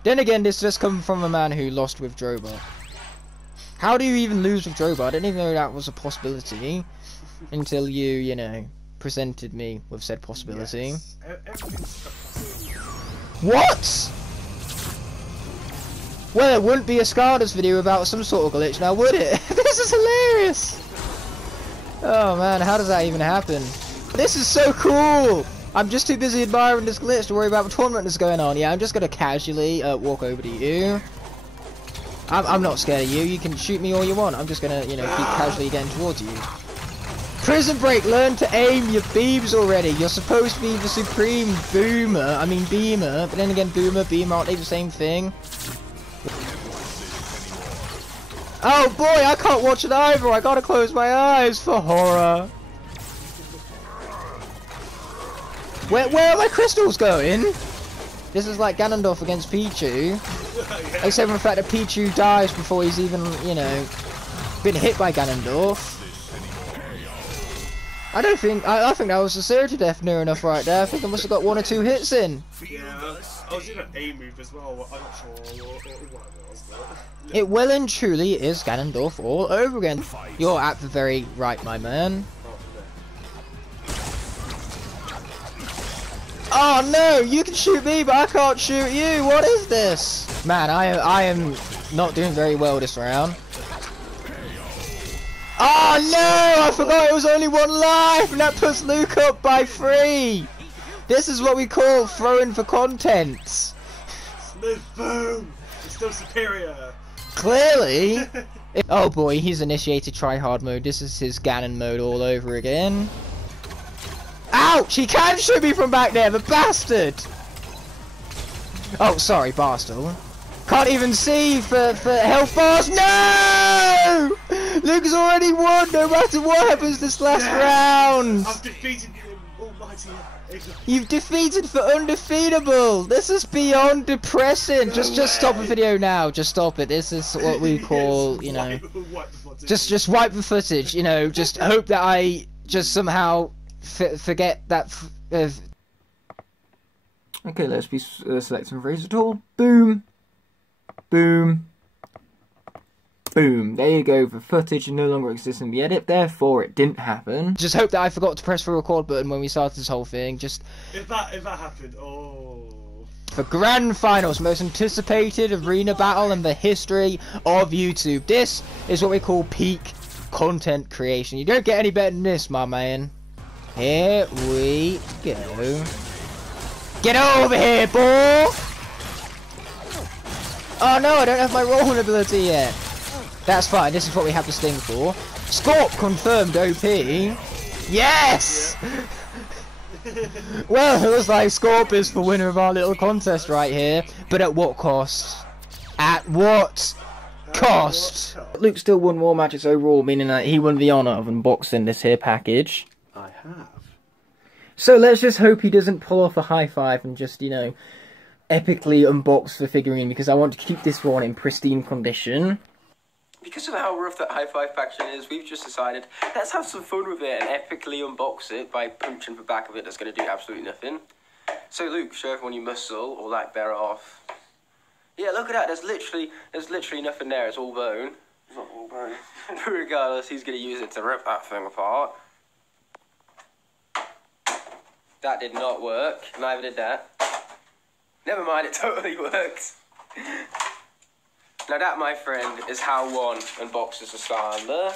Then again, this just comes from a man who lost with Drobot. How do you even lose with Drobot? I didn't even know that was a possibility until you know, presented me with said possibility. Yes. What? Well, it wouldn't be a Skylanders video without some sort of glitch now, would it? This is hilarious! Oh man, how does that even happen? This is so cool! I'm just too busy admiring this glitch to worry about the tournament that's going on. Yeah, I'm just gonna casually walk over to you. I'm not scared of you. You can shoot me all you want. I'm just gonna, you know, keep casually getting towards you. Prison Break, learn to aim your beams already. You're supposed to be the supreme boomer. I mean beamer, but then again, boomer, beamer, aren't they the same thing? Oh boy, I can't watch it either. I gotta close my eyes for horror. Where are my crystals going? This is like Ganondorf against Pichu. Except for the fact that Pichu dies before he's even, you know, been hit by Ganondorf. I think that was a surgery death near enough right there. I think I must have got 1 or 2 hits in. Yeah, I was in an A move as well. I'm not sure what it was. It well and truly is Ganondorf all over again. You're at the very right, my man. Oh no, you can shoot me, but I can't shoot you. What is this? Man, I am not doing very well this round. Oh no, I forgot it was only 1 life, and that puts Luke up by 3. This is what we call throwing for content. Boom! It's still superior. Clearly. Oh boy, he's initiated try-hard mode. This is his Ganon mode all over again. Ouch! He can shoot me from back there, the bastard! Oh, sorry, bastard. Can't even see for health bars. No! Luke has already won, no matter what happens this last round. I've defeated him, almighty. You've defeated for undefeatable. This is beyond depressing. No just stop the video now. Just stop it. This is what we call, you know, just wipe the footage. You know, just hope that I just somehow forget that. Okay, let's be selecting phrase at all. Boom, boom, boom. There you go. The footage no longer exists in the edit, therefore it didn't happen. Just hope that I forgot to press the record button when we started this whole thing. Just if that happened, oh. The grand finals, most anticipated arena battle in the history of YouTube. This is what we call peak content creation. You don't get any better than this, my man. Here we go. Get over here, boy! Oh no, I don't have my rolling ability yet. That's fine, this is what we have this thing for. Scorp confirmed OP. Yes! Yeah. Well, it looks like Scorp is the winner of our little contest right here. But at what cost? At what cost? Luke still won more matches overall, meaning that he won the honour of unboxing this here package. I have. So let's just hope he doesn't pull off a high five and just, you know, epically unbox the figurine, because I want to keep this one in pristine condition. because of how rough that high five faction is, we've just decided, let's have some fun with it and epically unbox it by punching the back of it that's going to do absolutely nothing. So Luke, show everyone your muscle, or lack thereof. Yeah, look at that, there's literally nothing there, it's all bone. It's not all bone. Regardless, he's going to use it to rip that thing apart. That did not work, neither did that. Never mind, it totally worked. Now that, my friend, is how one unboxes a Skylander.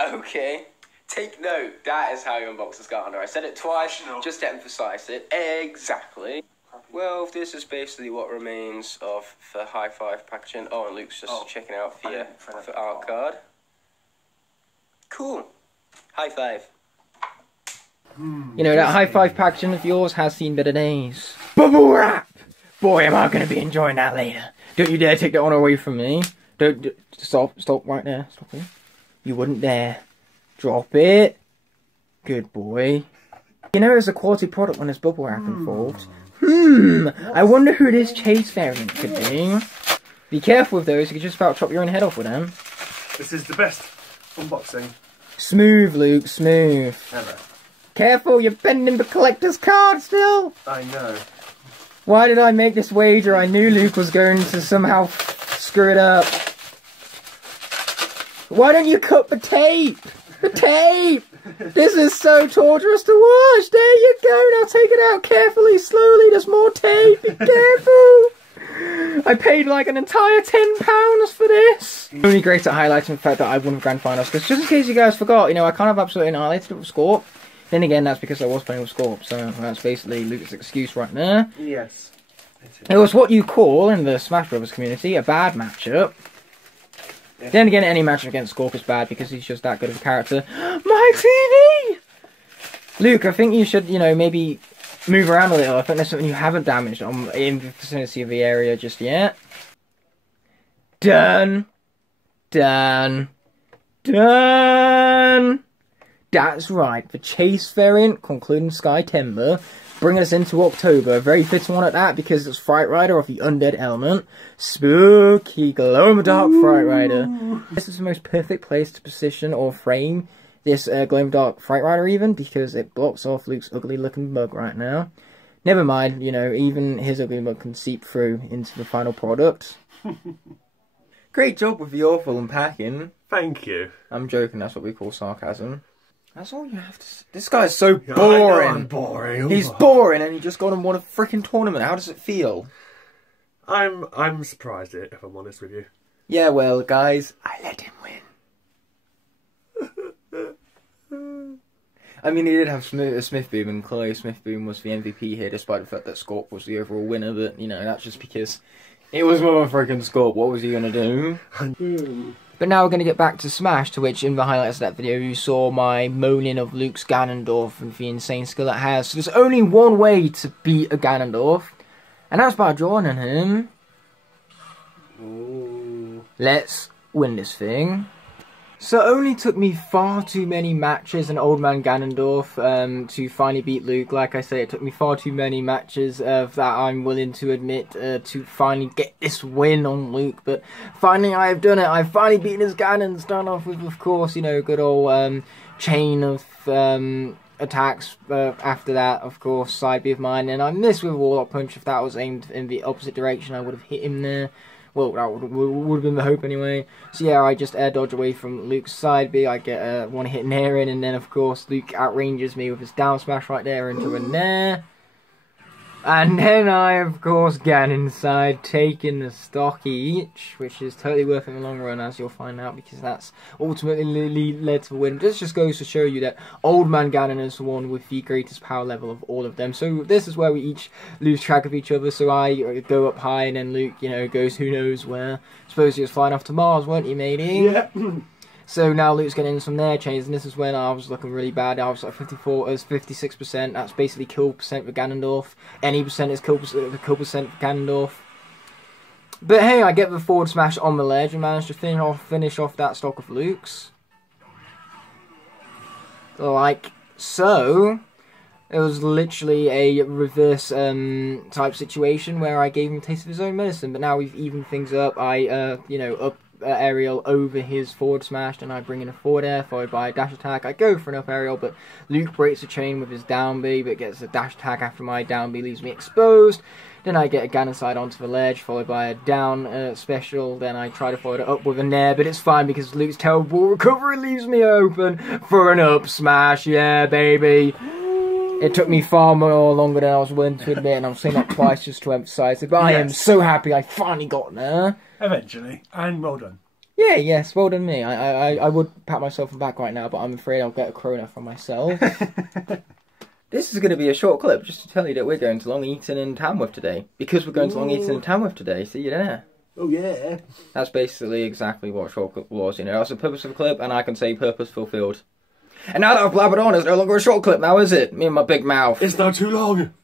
Okay, take note, that is how you unbox a Skylander. I said it twice, just to emphasize it. Exactly. Well, this is basically what remains of the high five packaging. Oh, and Luke's just checking out the art card. Cool. High five. You know, that high five packaging of yours has seen better days. Bubble wrap! Boy, am I going to be enjoying that later. Don't you dare take that one away from me. Don't stop right there. Stop it. You wouldn't dare. Drop it. Good boy. You know, it's a quality product when there's bubble wrap involved. I wonder who this Chase variant could be. Be careful with those, you could just about chop your own head off with them. This is the best unboxing. Smooth, Luke, smooth. Ever. Careful, you're bending the collector's card still. I know. Why did I make this wager? I knew Luke was going to somehow screw it up. Why don't you cut the tape? The tape! This is so torturous to watch. There you go. Now take it out carefully, slowly. There's more tape. Be careful. I paid like an entire £10 for this. Only great at highlighting the fact that I won the grand finals. Because just in case you guys forgot, you know, I can't have absolutely annihilated it with Scorp. Then again, that's because I was playing with Scorp. So that's basically Luke's excuse right there. Yes. It was what you call in the Smash Brothers community a bad matchup. Yeah. Then again, any match against Scorp is bad because he's just that good of a character. My TV! Luke, I think you should, you know, maybe move around a little. I think there's something you haven't damaged in the vicinity of the area just yet. Done. Done. Done. That's right. The Chase variant, concluding Sky Timber, bringing us into October. A very fitting one at that because it's Fright Rider of the Undead element. Spooky glow-in-the-dark Fright Rider. This is the most perfect place to position or frame this glow-in-the-dark Fright Rider even because it blocks off Luke's ugly-looking mug right now. Never mind, you know, even his ugly mug can seep through into the final product. Great job with the awful unpacking. Thank you. I'm joking, that's what we call sarcasm. That's all you have to say. This guy's so boring. I'm boring. He's boring and he just got him won a freaking tournament. How does it feel? I'm surprised at it, if I'm honest with you. Yeah, well, guys, I let him win. I mean, he did have Smith Boom, and clearly Smith Boom was the MVP here, despite the fact that Scorp was the overall winner. But, you know, that's just because it was motherfucking Scorp. What was he going to do? But now we're going to get back to Smash, to which in the highlights of that video you saw my moaning of Luke's Ganondorf and the insane skill it has. So there's only one way to beat a Ganondorf, and that's by joining him. Ooh. Let's win this thing. So it only took me far too many matches and Old Man Ganondorf to finally beat Luke. Like I say, it took me far too many matches that I'm willing to admit to finally get this win on Luke. But finally I have done it. I've finally beaten his Ganon. Starting off with, of course, you know, good old chain of attacks. After that, of course, side B of mine. And I missed with a Warlock Punch. If that was aimed in the opposite direction, I would have hit him there. Well, that would have been the hope anyway. So yeah, I just air dodge away from Luke's side B. I get one hit nair in, and then of course Luke outranges me with his down smash right there into a nair. And then I, of course, get inside, taking the stock each, which is totally worth it in the long run, as you'll find out, because that's ultimately led to the win. This just goes to show you that Old Man Ganon is the one with the greatest power level of all of them. So this is where we each lose track of each other. So I go up high, and then Luke, you know, goes who knows where. I suppose he was flying off to Mars, weren't you, matey? Yeah. So now Luke's getting in some nair chains, and this is when I was looking really bad. I was at 56%. That's basically kill percent for Ganondorf. Any percent is kill percent for Ganondorf. But hey, I get the forward smash on the ledge and manage to finish off that stock of Luke's. like so. It was literally a reverse type situation where I gave him a taste of his own medicine, but now we've evened things up. I, you know, up aerial over his forward smash, and I bring in a forward air followed by a dash attack. I go for an up aerial, but Luke breaks the chain with his down B, but gets a dash attack after my down B leaves me exposed. Then I get a Ganon side onto the ledge, followed by a down special. Then I try to follow it up with a nair, but it's fine because Luke's terrible recovery leaves me open for an up smash. Yeah, baby. It took me far more longer than I was willing to admit, and I'm saying that twice just to emphasise it. But I am so happy I finally got there. Eventually, and well done. Yeah, yes, well done me. I would pat myself on the back right now, but I'm afraid I'll get a corona from myself. This is going to be a short clip, just to tell you that we're going to Long Eaton and Tamworth today. Because we're going to Long Eaton and Tamworth today, see you there. Oh yeah. That's basically exactly what a short clip was, you know. That's the purpose of a clip, and I can say purpose fulfilled. And now that I've blabbered on, it's no longer a short clip now, is it? Me and my big mouth. It's not too long.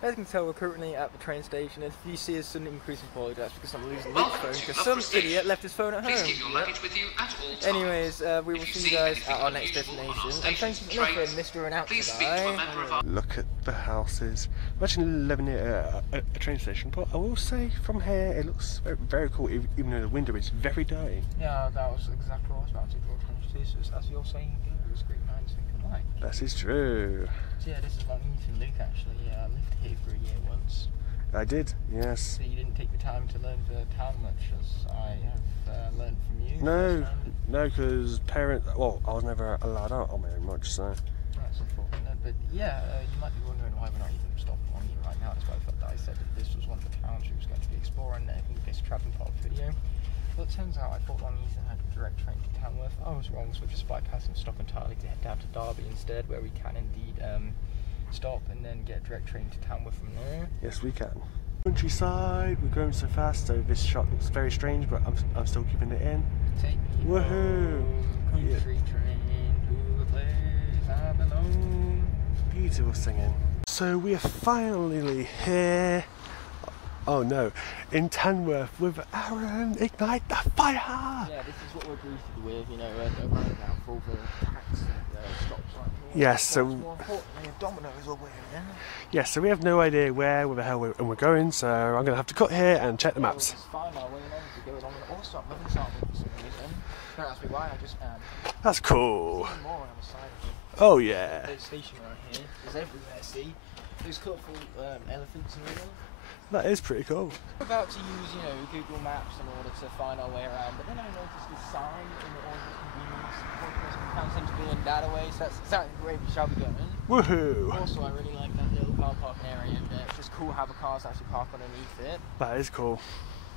As you can tell, we're currently at the train station, and if you see a sudden increase in quality, that's because I'm losing Luke's phone, because some idiot left his phone at home. Keep your luggage with you at all times. Anyways, we will see you guys at our next destination, and thank you for listening, Mr. Announcer Guy. Look at the houses. Imagine living near a train station, but I will say from here it looks very, very cool, even though the window is very dirty. Yeah, that was exactly what I was about to do. As you're saying, it was great minds think alike. That is true. So yeah, this is Long Eaton Luke actually. I lived here for a year once. I did, yes. So you didn't take the time to learn the town much as I have learned from you? No, because well, I was never allowed out on my own much, so. That's unfortunate, but yeah, you might be wondering why we're not even stopping on you right now. That's why I thought that I said that this was one of the towns we was going to be exploring in this travelling part of the video. Well, it turns out I thought Long Eaton had a direct train to Tamworth. I was wrong, so we're just bypassing stop entirely to head down to Derby instead, where we can indeed stop and then get a direct train to Tamworth from there. Yes, we can. Countryside, we're going so fast, so this shot looks very strange, but I'm still keeping it in. Take me woohoo! Country train to the place I belong. Beautiful singing. So we are finally here. Oh no, in Tamworth with Aaron, ignite the fire! Yeah, this is what we're greeted with, you know, a roundabout for all the taxi stops like that. Yes, so more importantly, a Domino's over here. Yes, so we have no idea where the hell we're going, so I'm going to have to cut here and check the maps. We'll find our way along to go along, and also I'm loving this artwork for some reason. Don't ask me why, I just am. That's cool. There's more on the side of it. Oh yeah. There's a station right here, there's everywhere, see? There's colourful elephants and all. That is pretty cool. We're about to use, you know, Google Maps in order to find our way around, but then I noticed this sign in the order of convenience, town centre being that way, so that's exactly where we shall be going. Woohoo! Also, I really like that little car parking area, and it's just cool how the cars actually park underneath it. That is cool.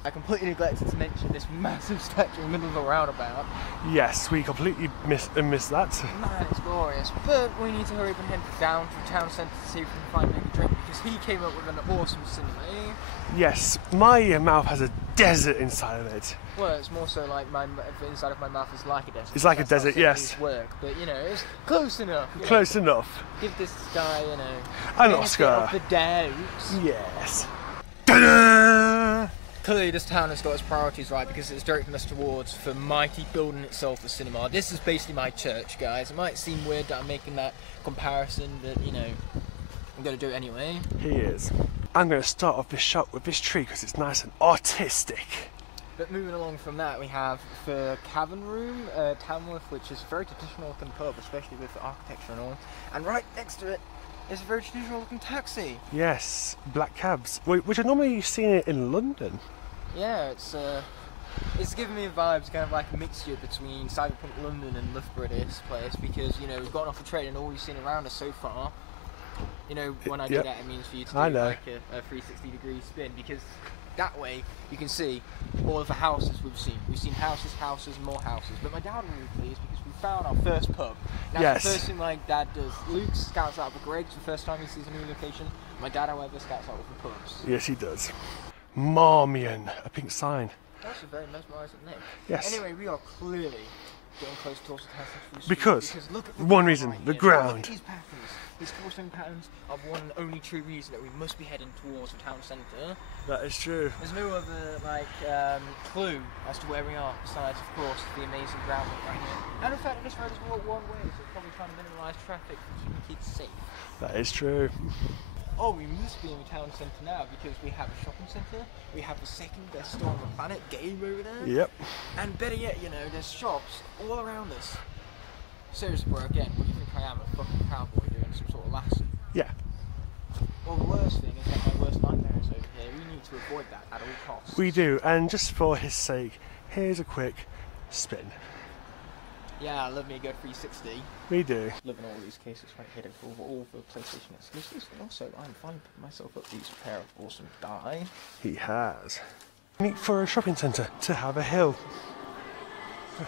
I completely neglected to mention this massive statue in the middle of a roundabout. Yes, we completely missed that. Man, it's glorious. But we need to hurry up and head down to the town centre to see if we can find a drink, because he came up with an awesome simile. Yes, my mouth has a desert inside of it. Well, it's more so like the inside of my mouth is like a desert. It's like a desert, yes. Work, but you know, it's close enough. Close enough. Give this guy, you know, an Oscar. Of the doubt. Yes. Ta-da! Clearly this town has got its priorities right because it's directing us towards the mighty building itself, the cinema. This is basically my church, guys. It might seem weird that I'm making that comparison, but you know, I'm going to do it anyway. He is. I'm going to start off this shot with this tree because it's nice and artistic. But moving along from that, we have the Cavern Room, Tamworth, which is a very traditional looking pub, especially with the architecture and all. And right next to it is a very traditional looking taxi. Yes, black cabs, which I normally seen in London. Yeah, it's giving me vibes, kind of like a mixture between Cyberpunk London and Loughborough, this place, because you know we've gotten off the train and all we've seen around us so far. You know, when I do that, it means for you to do like a 360-degree spin, because that way you can see all of the houses we've seen. We've seen houses, more houses. But my dad was really pleased because we found our first pub. Now, yes. The first thing my dad does, Luke scouts out the Greg's the first time he sees a new location. My dad, however, scouts out with the pubs. Yes, he does. Marmion, a pink sign. That's a very mesmerising name. Yes. Anyway, we are clearly getting close towards the town centre. Because look at one reason, right the here. ground. Look at these patterns. These cobblestone patterns are one and only true reason that we must be heading towards the town centre. That is true. There's no other clue as to where we are, besides, of course, the amazing ground right here. And in fact, this road is all one way, so it's probably trying to minimise traffic and keep kids safe. That is true. Oh, we must be in the town centre now because we have a shopping centre, we have the second best store on the planet, Game, over there. Yep. And better yet, you know, there's shops all around us. Seriously, bro, again, what do you think I am, a fucking cowboy doing some sort of lassie? Yeah. Well, the worst thing is that my worst nightmare is over here. We need to avoid that at all costs. We do, and just for his sake, here's a quick spin. Yeah, I love me a good 360. We do. Loving all these cases right here for all the PlayStation exclusives, and also I'm finally picking myself up these pair of awesome die. He has. Neat for a shopping centre to have a hill. Yeah,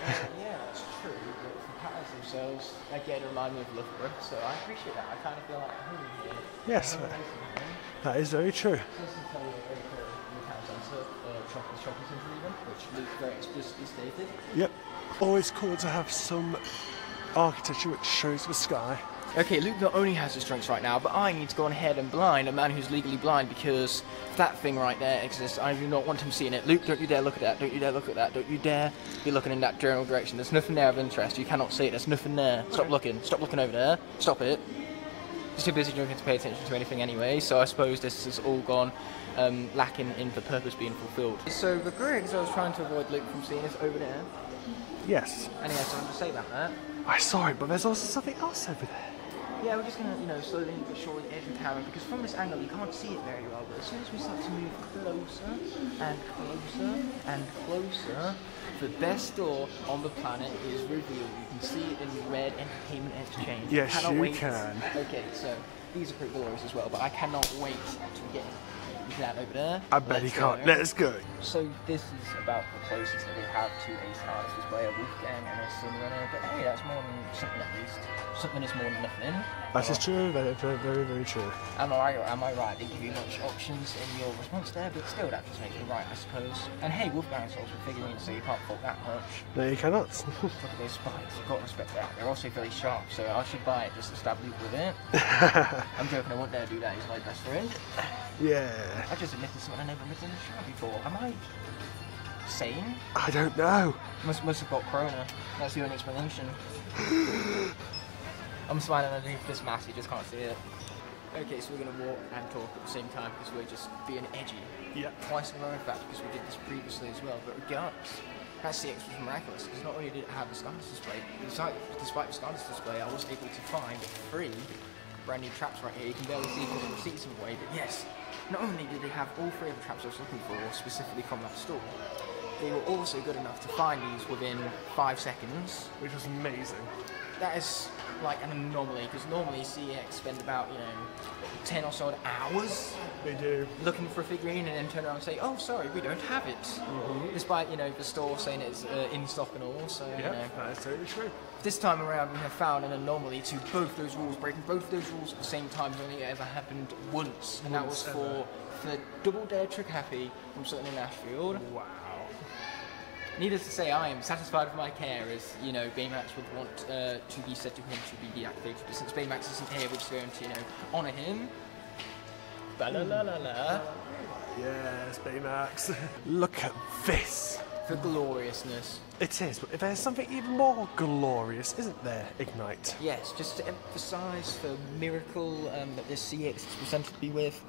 that's true, but the patterns themselves, again, remind me of Loughborough, so I appreciate that. I kind of feel like home here. Yes, that is very true. Shopping centre even, which Luke very explicitly stated. Yep. Always cool to have some architecture which shows the sky. Okay, Luke not only has his strengths right now, but I need to go on ahead and blind a man who's legally blind because that thing right there exists. I do not want him seeing it. Luke, don't you dare look at that. Don't you dare look at that. Don't you dare be looking in that general direction. There's nothing there of interest. You cannot see it. There's nothing there. Stop looking. Stop looking over there. Stop it. He's too busy drinking to pay attention to anything anyway, so I suppose this has all gone lacking in the purpose being fulfilled. So the Griggs I was trying to avoid Luke from seeing is over there. Yes. And he has something to say about that. I saw it, but there's also something else over there. Yeah, we're just gonna, you know, slowly but surely edge the camera because from this angle you can't see it very well. But as soon as we start to move closer and closer and closer, the best store on the planet is revealed. You can see it in red Entertainment Exchange. Yes, cannot you wait. can. Okay, so these are pretty glorious as well, but I cannot wait to get that over there. I bet he can't. Let's go. So this is about the closest that we have to a Skylanders display, a Wolfgang and a Sunrunner, but hey, that's more than something at least. Something is more than nothing. That is true, very, very, very true. Am I right? They give you much options in your response there, but still that just makes me right, I suppose. And hey, Wolfgang sells with figurines, so you can't fault that much. No, you cannot. Look at those spikes, you've got to respect that. They're also very sharp, so I should buy it just to stab Luke with it. I'm joking, I wouldn't dare do that, he's my best friend. Yeah. I just admitted something I never admitted in the show before. Am I sane? I don't know. Must have got corona. That's the only explanation. I'm smiling underneath this mask, you just can't see it. Okay, so we're going to walk and talk at the same time because we're just being edgy. Yeah. Twice in a row, in fact, because we did this previously as well. But regardless, that CX was miraculous because not only did it have the Skylanders display, despite the Skylanders display, I was able to find 3 brand new traps right here. You can barely see because of the seats in the way, but yes, not only did they have all 3 of the traps I was looking for specifically from that store, they were also good enough to find these within 5 seconds. Which was amazing. That is like an anomaly because normally CX spend about, you know, 10 or so hours They do. looking for a figurine and then turn around and say, oh sorry, we don't have it. Despite, you know, the store saying it's in stock and all, so Yeah, you know. that is totally true. This time around we have found an anomaly to both those rules. Breaking both those rules at the same time has only ever happened once, and that was for the Double Dare Trick Happy from Sutton in Ashfield. Wow. Needless to say, I am satisfied with my care, as you know, Baymax would want to be said to him to be deactivated. But since Baymax isn't here, we're just going to, you know, honour him. Ba-la-la-la-la. Yes, Baymax. Look at this. For gloriousness. It is, but there's something even more glorious, isn't there, Ignite? Yes, just to emphasise the miracle that this CX is presented to be with,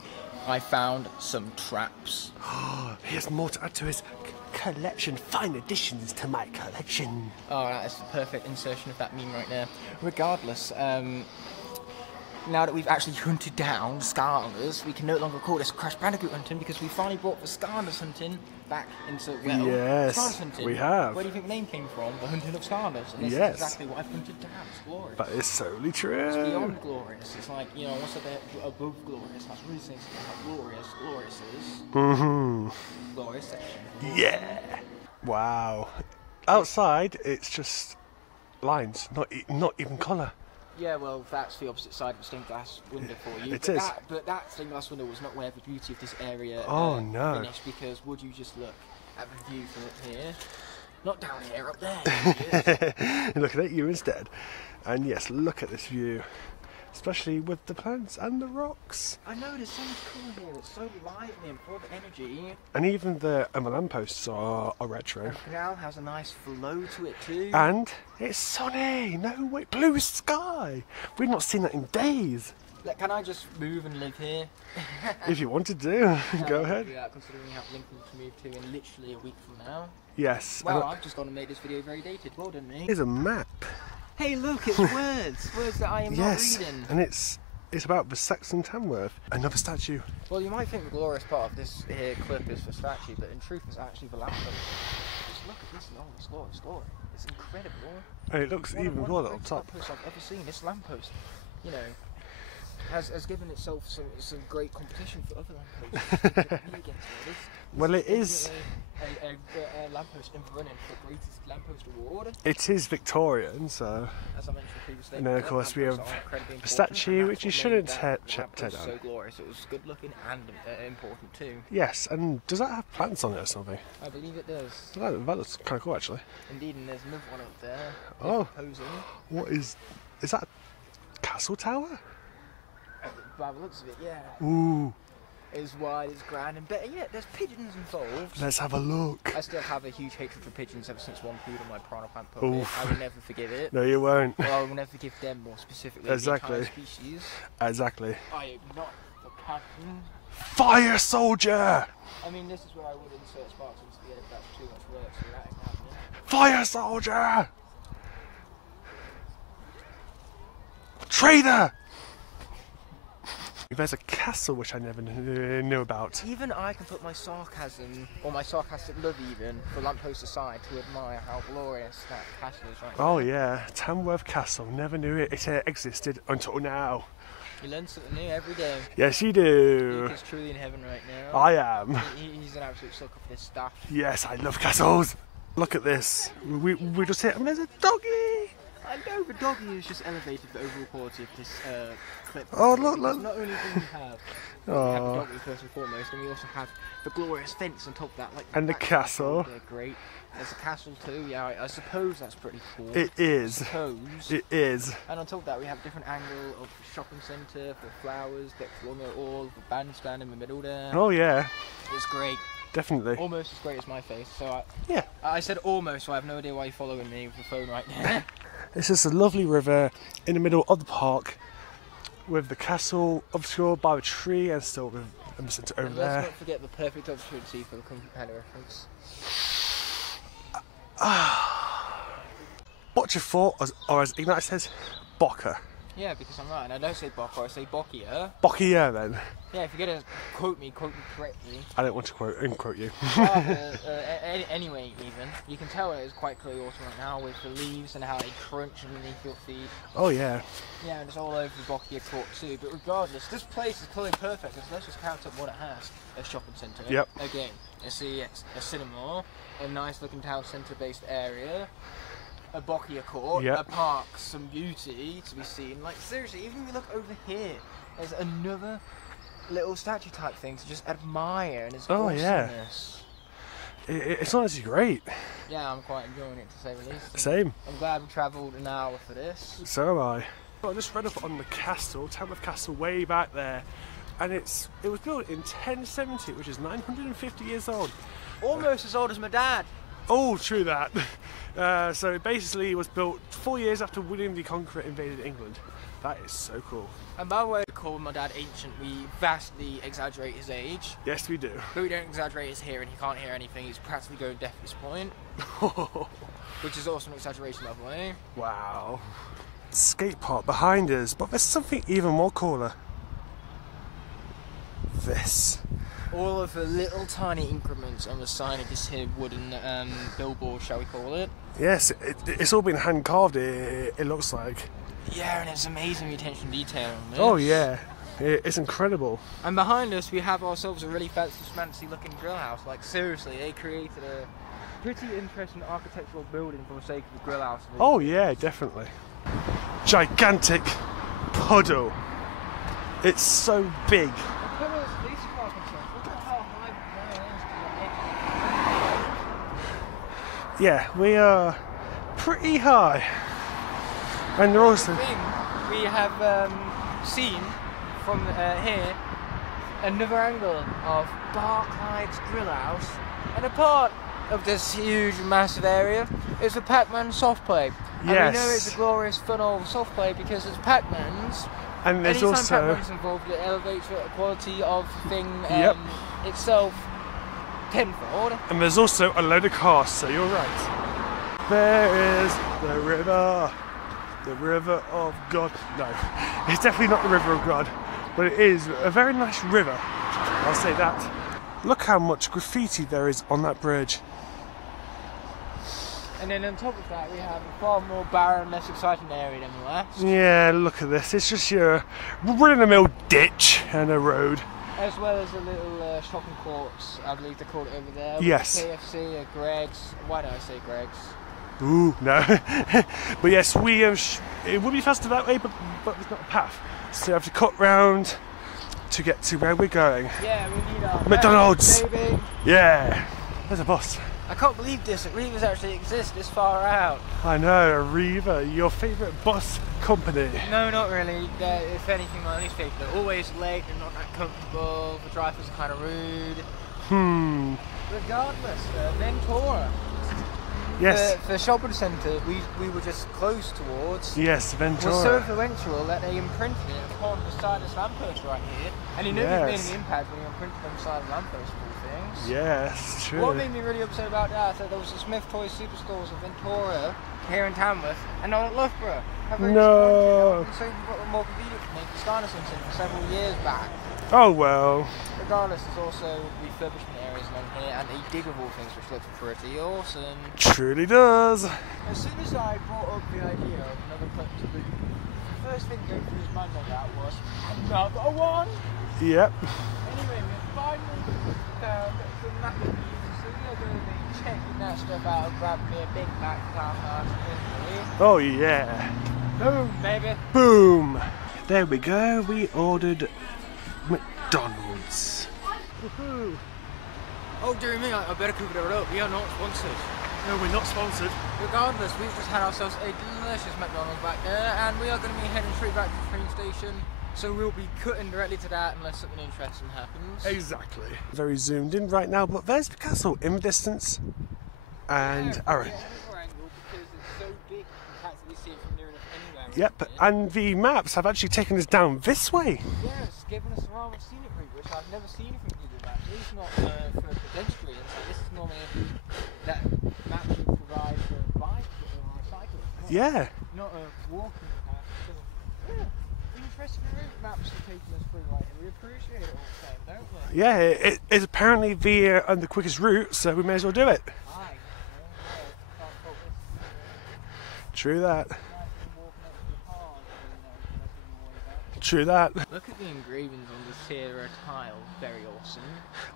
I found some traps. He has more to add to his collection. Fine additions to my collection. Oh, that is the perfect insertion of that meme right there. Regardless, now that we've actually hunted down Skylanders, we can no longer call this Crash Bandicoot hunting because we finally brought the Skylanders hunting back into, well, yes, Skylanders hunting. we have. Where do you think the name came from? The hunting of Skylanders. And this Yes. is exactly what I've hunted down. It's glorious. That is solely true. It's beyond glorious. It's like, you know, what's above glorious? That's really saying something how glorious is. Mm-hmm. Glorious section. Yeah. Wow. Outside, it's just lines, not even colour. Yeah, well, that's the opposite side of the stained glass window for you. It is. But that stained glass window was not where the beauty of this area Oh, no. finished, because would you just look at the view from up here? Not down here, up there. Looking at you instead. And yes, look at this view. Especially with the plants and the rocks. I know, there's so much cool here. It's so lively and full of energy. And even the lampposts are retro. The canal has a nice flow to it too. And it's sunny. No way, blue sky. We've not seen that in days. Can I just move and live here? If you wanted to, go ahead. Yeah, considering we have Lincoln to move to in literally a week from now. Yes. Well, I've just gone and made this video very dated. Well done, me. Here's a map. Hey, look, it's words. Words that I am not reading. And it's about the Saxon Tamworth. Another statue. Well, you might think the glorious part of this here clip is the statue, but in truth, it's actually the lamppost. Just look at this long story. It's incredible. And it looks even cooler on top. Lamppost I've ever seen. This lamppost, you know, has given itself some great competition for other lampposts. Well, it is. A lamppost in the running for greatest lamppost award. It is Victorian, so. As I mentioned previously. And then of course we have a statue which you shouldn't tear down. So glorious. It was good looking and important too. Yes, and does that have plants on it or something? I believe it does. That looks kind of cool actually. Indeed, and there's another one up there. Oh. Posing. What is that? Castle tower? By the looks of it, yeah. Ooh. It's wide, it's grand, and better yet, there's pigeons involved. Let's have a look. I still have a huge hatred for pigeons ever since one pooed on my piranha plant puppet. I will never forgive it. No, you won't. Well, I will never forgive them more specifically. Exactly. The entire species. Exactly. I am not the captain. Fire soldier! I mean, this is where I would insert sparks into the end if that's too much work, so that isn't happening. Fire soldier! Traitor! There's a castle which I never knew about. Even I can put my sarcasm, or my sarcastic love even, for lamppost aside to admire how glorious that castle is right now. Oh yeah, Tamworth Castle. Never knew it existed until now. You learn something new every day. Yes, you do. Luke is truly in heaven right now. I am. He's an absolute sucker for this stuff. Yes, I love castles. Look at this. We just hit and there's a doggy. I know the doggy has just elevated the overall quality of this clip. Oh, look. Not only do we have the doggy first and foremost, and we also have the glorious fence on top of that. And the castle. They're great. There's a castle too, yeah, I suppose that's pretty cool. It is. I suppose. It is. And on top of that, we have a different angle of the shopping centre for flowers, decked along it all, the bandstand in the middle there. Oh, yeah. It's great. Definitely. Almost as great as my face. So yeah. I said almost, so I have no idea why you're following me with the phone right now. It's just a lovely river in the middle of the park with the castle obscured by a tree and still with the centre over there. Let's not forget the perfect opportunity for the Kung Fu Panda reference. What's your thought, or as Ignatius says, Bokka? Yeah, because I'm right, and I don't say Bokka, I say Bokkia. Bokkia then. Yeah, if you're going to quote me correctly. I don't want to quote you. Anyway, even, you can tell it is quite clearly autumn right now with the leaves and how they crunch underneath your feet. Oh yeah. Yeah, and it's all over the Bokkia court too, but regardless, this place is clearly perfect, because let's just count up what it has. A shopping centre. Yep. Again, a cinema, a nice looking town centre based area, a Bokkia court, yep. a park, some beauty to be seen. Like seriously, even if you look over here, there's another little statue type thing to just admire, and it's awesomeness. Yeah. It's honestly great. Yeah, I'm quite enjoying it to say the least. Same. I'm glad we travelled an hour for this. So am I. Well, I just read up on the castle, Tamworth Castle, way back there, and it was built in 1070, which is 950 years old. Almost as old as my dad. Oh, true that. So it basically was built 4 years after William the Conqueror invaded England. That is so cool. And by the way, we call my dad ancient, we vastly exaggerate his age. Yes, we do. But we don't exaggerate his hearing, he can't hear anything, he's practically going deaf at this point. Which is also an exaggeration, by the way. Wow. Skate park behind us, but there's something even more cooler. This. All of the little tiny increments on the side of this here wooden billboard, shall we call it? Yes, it's all been hand carved, it looks like. Yeah, and it's amazing the attention to detail on this. Oh yeah, it's incredible. And behind us we have ourselves a really fancy looking grill house. Like seriously, they created a pretty interesting architectural building for the sake of the grill house. Oh yeah, definitely. Gigantic puddle. It's so big. Yeah, we are pretty high. And they're also... We have seen from here another angle of Barclays Grill House, and a part of this huge, massive area is the Pac-Man soft play. And Yes. we know it's a glorious, fun old soft play because it's Pac-Man's. And there's Anytime also... Pac-Man's involved, it elevates the quality of the thing Yep. itself tenfold. And there's also a load of cars, so you're right. There is the river of God. No, it's definitely not the river of God, but it is a very nice river. I'll say that. Look how much graffiti there is on that bridge. And then on top of that, we have a far more barren, less exciting area than the last. Yeah, look at this. It's just your run-of-the-mill ditch and a road. As well as a little shopping courts, I believe they call it over there. Yes. KFC, Greg's. Why do I say Greg's? Ooh, no. But yes, we it would be faster that way, but there's not a path. So you have to cut round to get to where we're going. Yeah, we need our McDonald's. baby. Yeah. There's a bus. I can't believe this. Rivas actually exist this far out. I know, Arriva, your favourite bus company. No, not really. If anything, my least favourite. They're always late. They're not that comfortable. The drivers are kind of rude. Regardless, Ventura. Yes. The shopping centre we were just close towards. Yes, Ventura. Was so influential that they imprinted it upon the side of this lamppost right here. And you know you've made an impact when you imprinted on the side of the lamppost of all things. Yes, true. What made me really upset about that is that there was a Smith Toys Superstores of Ventura here in Tamworth and not at Loughborough. No. So you've got more convenient for me for Skylanders for several years back. Oh well. Regardless, there's also refurbishment areas along here and a dig of all things which looks pretty awesome. Truly does. As soon as I brought up the idea of another clip to loop, the first thing going through his mind on that was another one. Yep. Anyway, we finally found the map of music, so we are going to be checking that stuff out and grabbing me a Big Mac down Oh yeah. Boom, baby. Boom. There we go. We ordered McDonald's. Woohoo. Oh dear me, I better cover that up. We are not sponsored. No, we're not sponsored. Regardless, we've just had ourselves a delicious McDonald's back there, and we are going to be heading straight back to the train station. So we'll be cutting directly to that unless something interesting happens. Exactly. Very zoomed in right now, but there's the castle in the distance. And Aaron. Because it's so big, you can practically see it from near enough anywhere. Yep, and the maps have actually taken us down this way. Yeah, it's given us a rather scenic route, which I've never seen from Google Maps. At least not for pedestrians. Like, this is normally that map would provide for a bike or a cyclist. Yeah. Not a walking path. So, yeah, interesting route maps are taking us through right here. We appreciate it all the same, don't we? Yeah, it is apparently the quickest route, so we may as well do it. Aye. Can't fault this. True that. True that. Look at the engravings on this here tile, very awesome.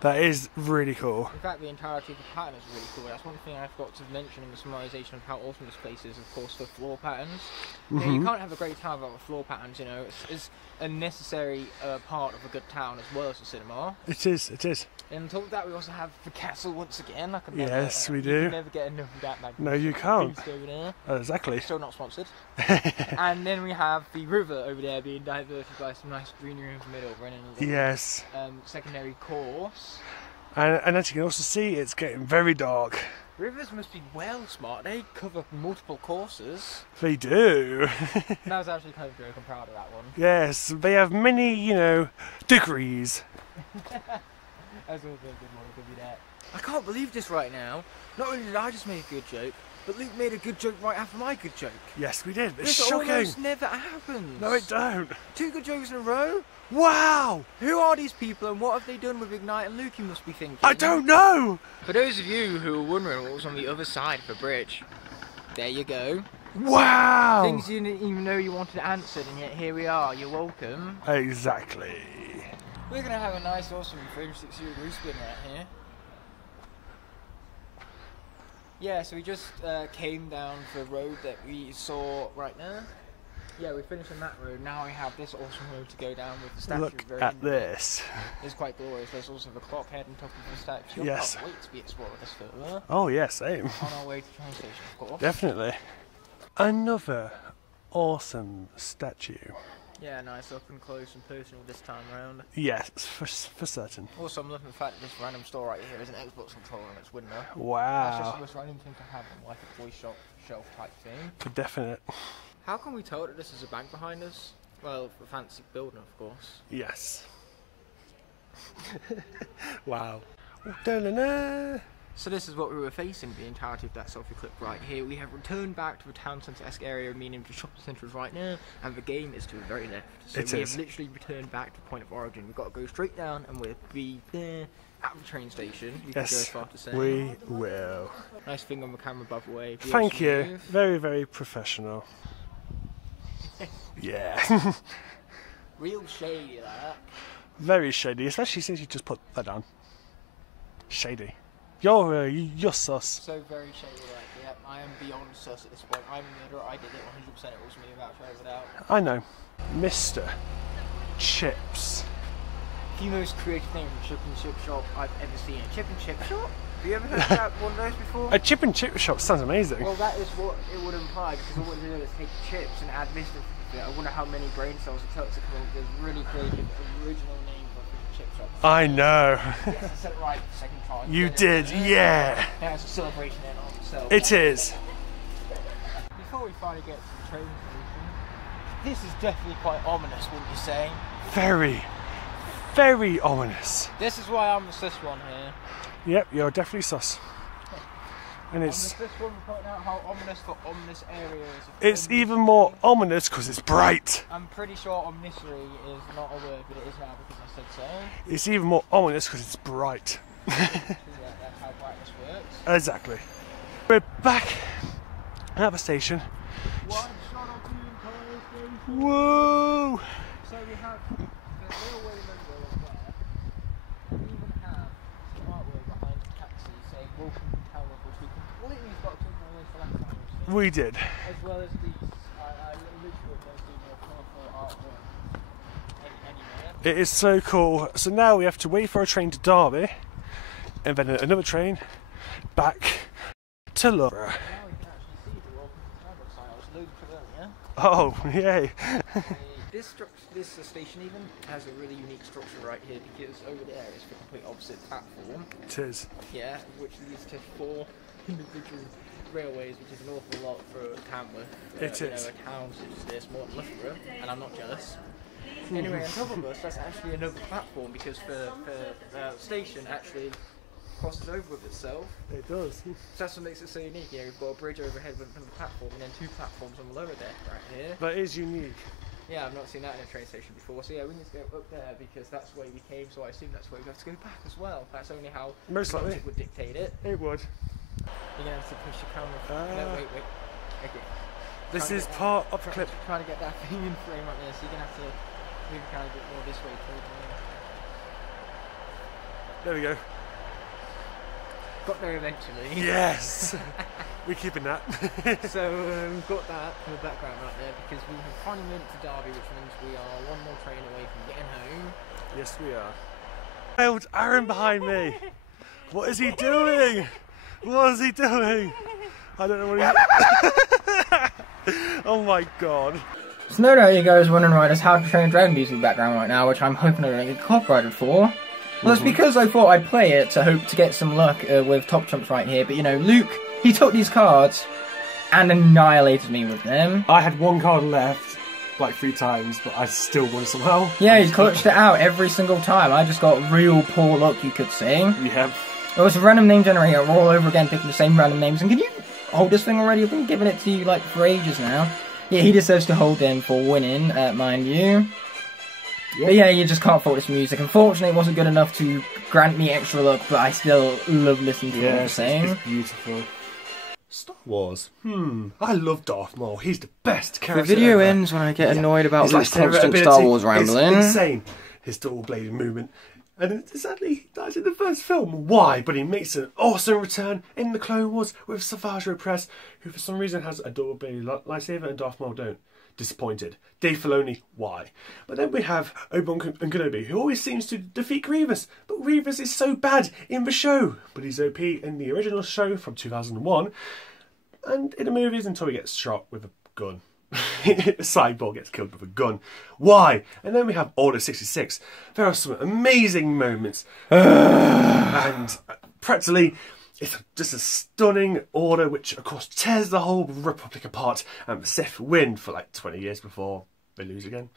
That is really cool. In fact, the entirety of the pattern is really cool. That's one thing I forgot to mention in the summarization of how awesome this place is, of course, for floor patterns. You know, you can't have a great town without floor patterns, you know. It's a necessary part of a good town as well as a cinema. It is, it is. And on top of that, we also have the castle once again. I can Yes, we you do. can never get enough of that magnificent No, you can't. beast over there. Exactly. Still not sponsored. And then we have the river over there being diverted by some nice greenery in the middle, running a little Yes. secondary course. And as you can also see, it's getting very dark. Rivers must be well smart. They cover multiple courses. They do. That was actually kind of a joke. I'm proud of that one. Yes, they have many, you know, degrees. That's also a good one. I'll give you that. I can't believe this right now. Not only did I just make a good joke, but Luke made a good joke right after my good joke. Yes, we did. It's This shocking. almost never happens. No, it don't. 2 good jokes in a row? Wow! Who are these people and what have they done with Ignite and Luke, you must be thinking? I don't know! For those of you who are wondering what was on the other side of the bridge, there you go. Wow! Things you didn't even know you wanted answered, and yet here we are. You're welcome. Exactly. We're going to have a nice, awesome 360 degree spin right here. Yeah, so we just came down the road that we saw right now. Yeah, we finished on that road. Now we have this awesome road to go down with the statue. Look at this. It's quite glorious. There's also the clock head on top of the statue. Yes. I can't wait to be exploring this further. Oh yeah, same. On our way to the train station, of course. Definitely. Another awesome statue. Yeah, nice up and close and personal this time around. Yes, for certain. Also, I'm loving the fact that this random store right here is an Xbox controller on its window. That's just Wow. the most random thing to have on like a toy shop shelf type thing. For definite. How can we tell that this is a bank behind us? Well, a fancy building, of course. Yes. Wow. Da-na-na. So this is what we were facing the entirety of that selfie clip right here. We have returned back to a town centre-esque area, meaning the shopping centre is right now, and the game is to the very left. So we have literally returned back to the point of origin. We've got to go straight down, and we'll be there at the train station. We can go as far to say. We will. Nice thing on the camera, by the way. Thank you. Very, very professional. Yeah. Real shady, that. Very shady, especially since you just put that down. Shady. You're sus. So very shady, like, yeah. I am beyond sus at this point. I'm a murderer. I did it 100%. It was me without a shadow of a doubt. I know. Mr. Chips. The most creative name for a chip and chip shop I've ever seen. A chip and chip shop? Have you ever heard of that one of those before? A chip and chip shop sounds amazing. Well, that is what it would imply, because all it did is take chips and add this to it. I wonder how many brain cells it took to come up with this really creative original name for a chip shop. I know. Yes, I said it right the second time. You did, yeah. Now it's a celebration in on itself. It is. Before we finally get to the train station, this is definitely quite ominous, wouldn't you say? Very, very ominous. This is why I'm the sus one here. Yep, you're definitely sus. And it's this one pointing out how ominous the ominous area is. it's even more ominous because it's bright. I'm pretty sure omnissery is not a word, but it is now because I said so. It's even more ominous because it's bright. Yeah, that's how brightness works. Exactly. We're back at the station. One shot of the entire station. Whoa! So we have the railway logo up there. We even have some artwork behind the taxi saying "Welcome to Tower," which we completely got to know for that time. We did. As well as these, I literally don't do more colourful artwork anywhere. It is so cool. So now we have to wait for a train to Derby, and then another train back to Loughborough. Now we can actually see the Welcome to Tower sign. I was alluding to earlier. Oh, yay! This station even has a really unique structure right here, because over there is the complete opposite platform. It is. Yeah, which leads to 4 individual railways, which is an awful lot for Tamworth. It is. You know, a town such as this, more than Loughborough, and I'm not jealous. Anyway, on top of us, that's actually another platform, because the station actually crosses over with itself. It does. So that's what makes it so unique. You know, we've got a bridge overhead with the platform, and then 2 platforms on the lower deck right here. That is unique. Yeah, I've not seen that in a train station before, so yeah, we need to go up there because that's where we came, so I assume that's where we have to go back as well. That's only how Most likely. logic would dictate it. It would. You're going to have to push your camera. No, wait. Okay. This Trying to is get part that, of the clip. Trying to get that thing in frame like this, you're going to have to move the camera a bit more this way towards me. There we go. Got there eventually. Yes! We're keeping that. So we've got that in the background right there because we have finally made it to Derby, which means we are 1 more train away from getting home. Yes, we are. Wild Aaron behind me. What is he doing? What is he doing? I don't know what he's... Oh my god. So no doubt you guys wondering why there's How to Train Your Dragon music in the background right now, which I'm hoping I don't get copyrighted for. Well, it's because I thought I'd play it to hope to get some luck with Top Trumps right here, but you know, Luke, he took these cards and annihilated me with them. I had 1 card left, like 3 times, but I still won somehow. Yeah, he clutched it out every single time. I just got real poor luck, you could say. Yeah. It was a random name generator all over again, picking the same random names. And can you hold this thing already? I've been giving it to you like for ages now. Yeah, he deserves to hold them for winning, mind you. Yep. But yeah, you just can't fault this music. Unfortunately, it wasn't good enough to grant me extra luck, but I still love listening to it all the same. It's beautiful. Star Wars. I love Darth Maul. He's the best character The video ever. ends when I get annoyed about His this constant Star Wars rambling. It's insane. His double bladed movement. And sadly, he dies in the first film. Why? But he makes an awesome return in the Clone Wars with Savage Opress, who for some reason has a double bladed lightsaber and Darth Maul don't. disappointed. Dave Filoni, why? But then we have Obi-Wan and Kenobi, who always seems to defeat Grievous. But Grievous is so bad in the show. But he's OP in the original show from 2001. And in the movies until he gets shot with a gun. Cyborg gets killed with a gun. Why? And then we have Order 66. There are some amazing moments. And practically, it's just a stunning order which, of course, tears the whole Republic apart. And the Sith win for like 20 years before they lose again.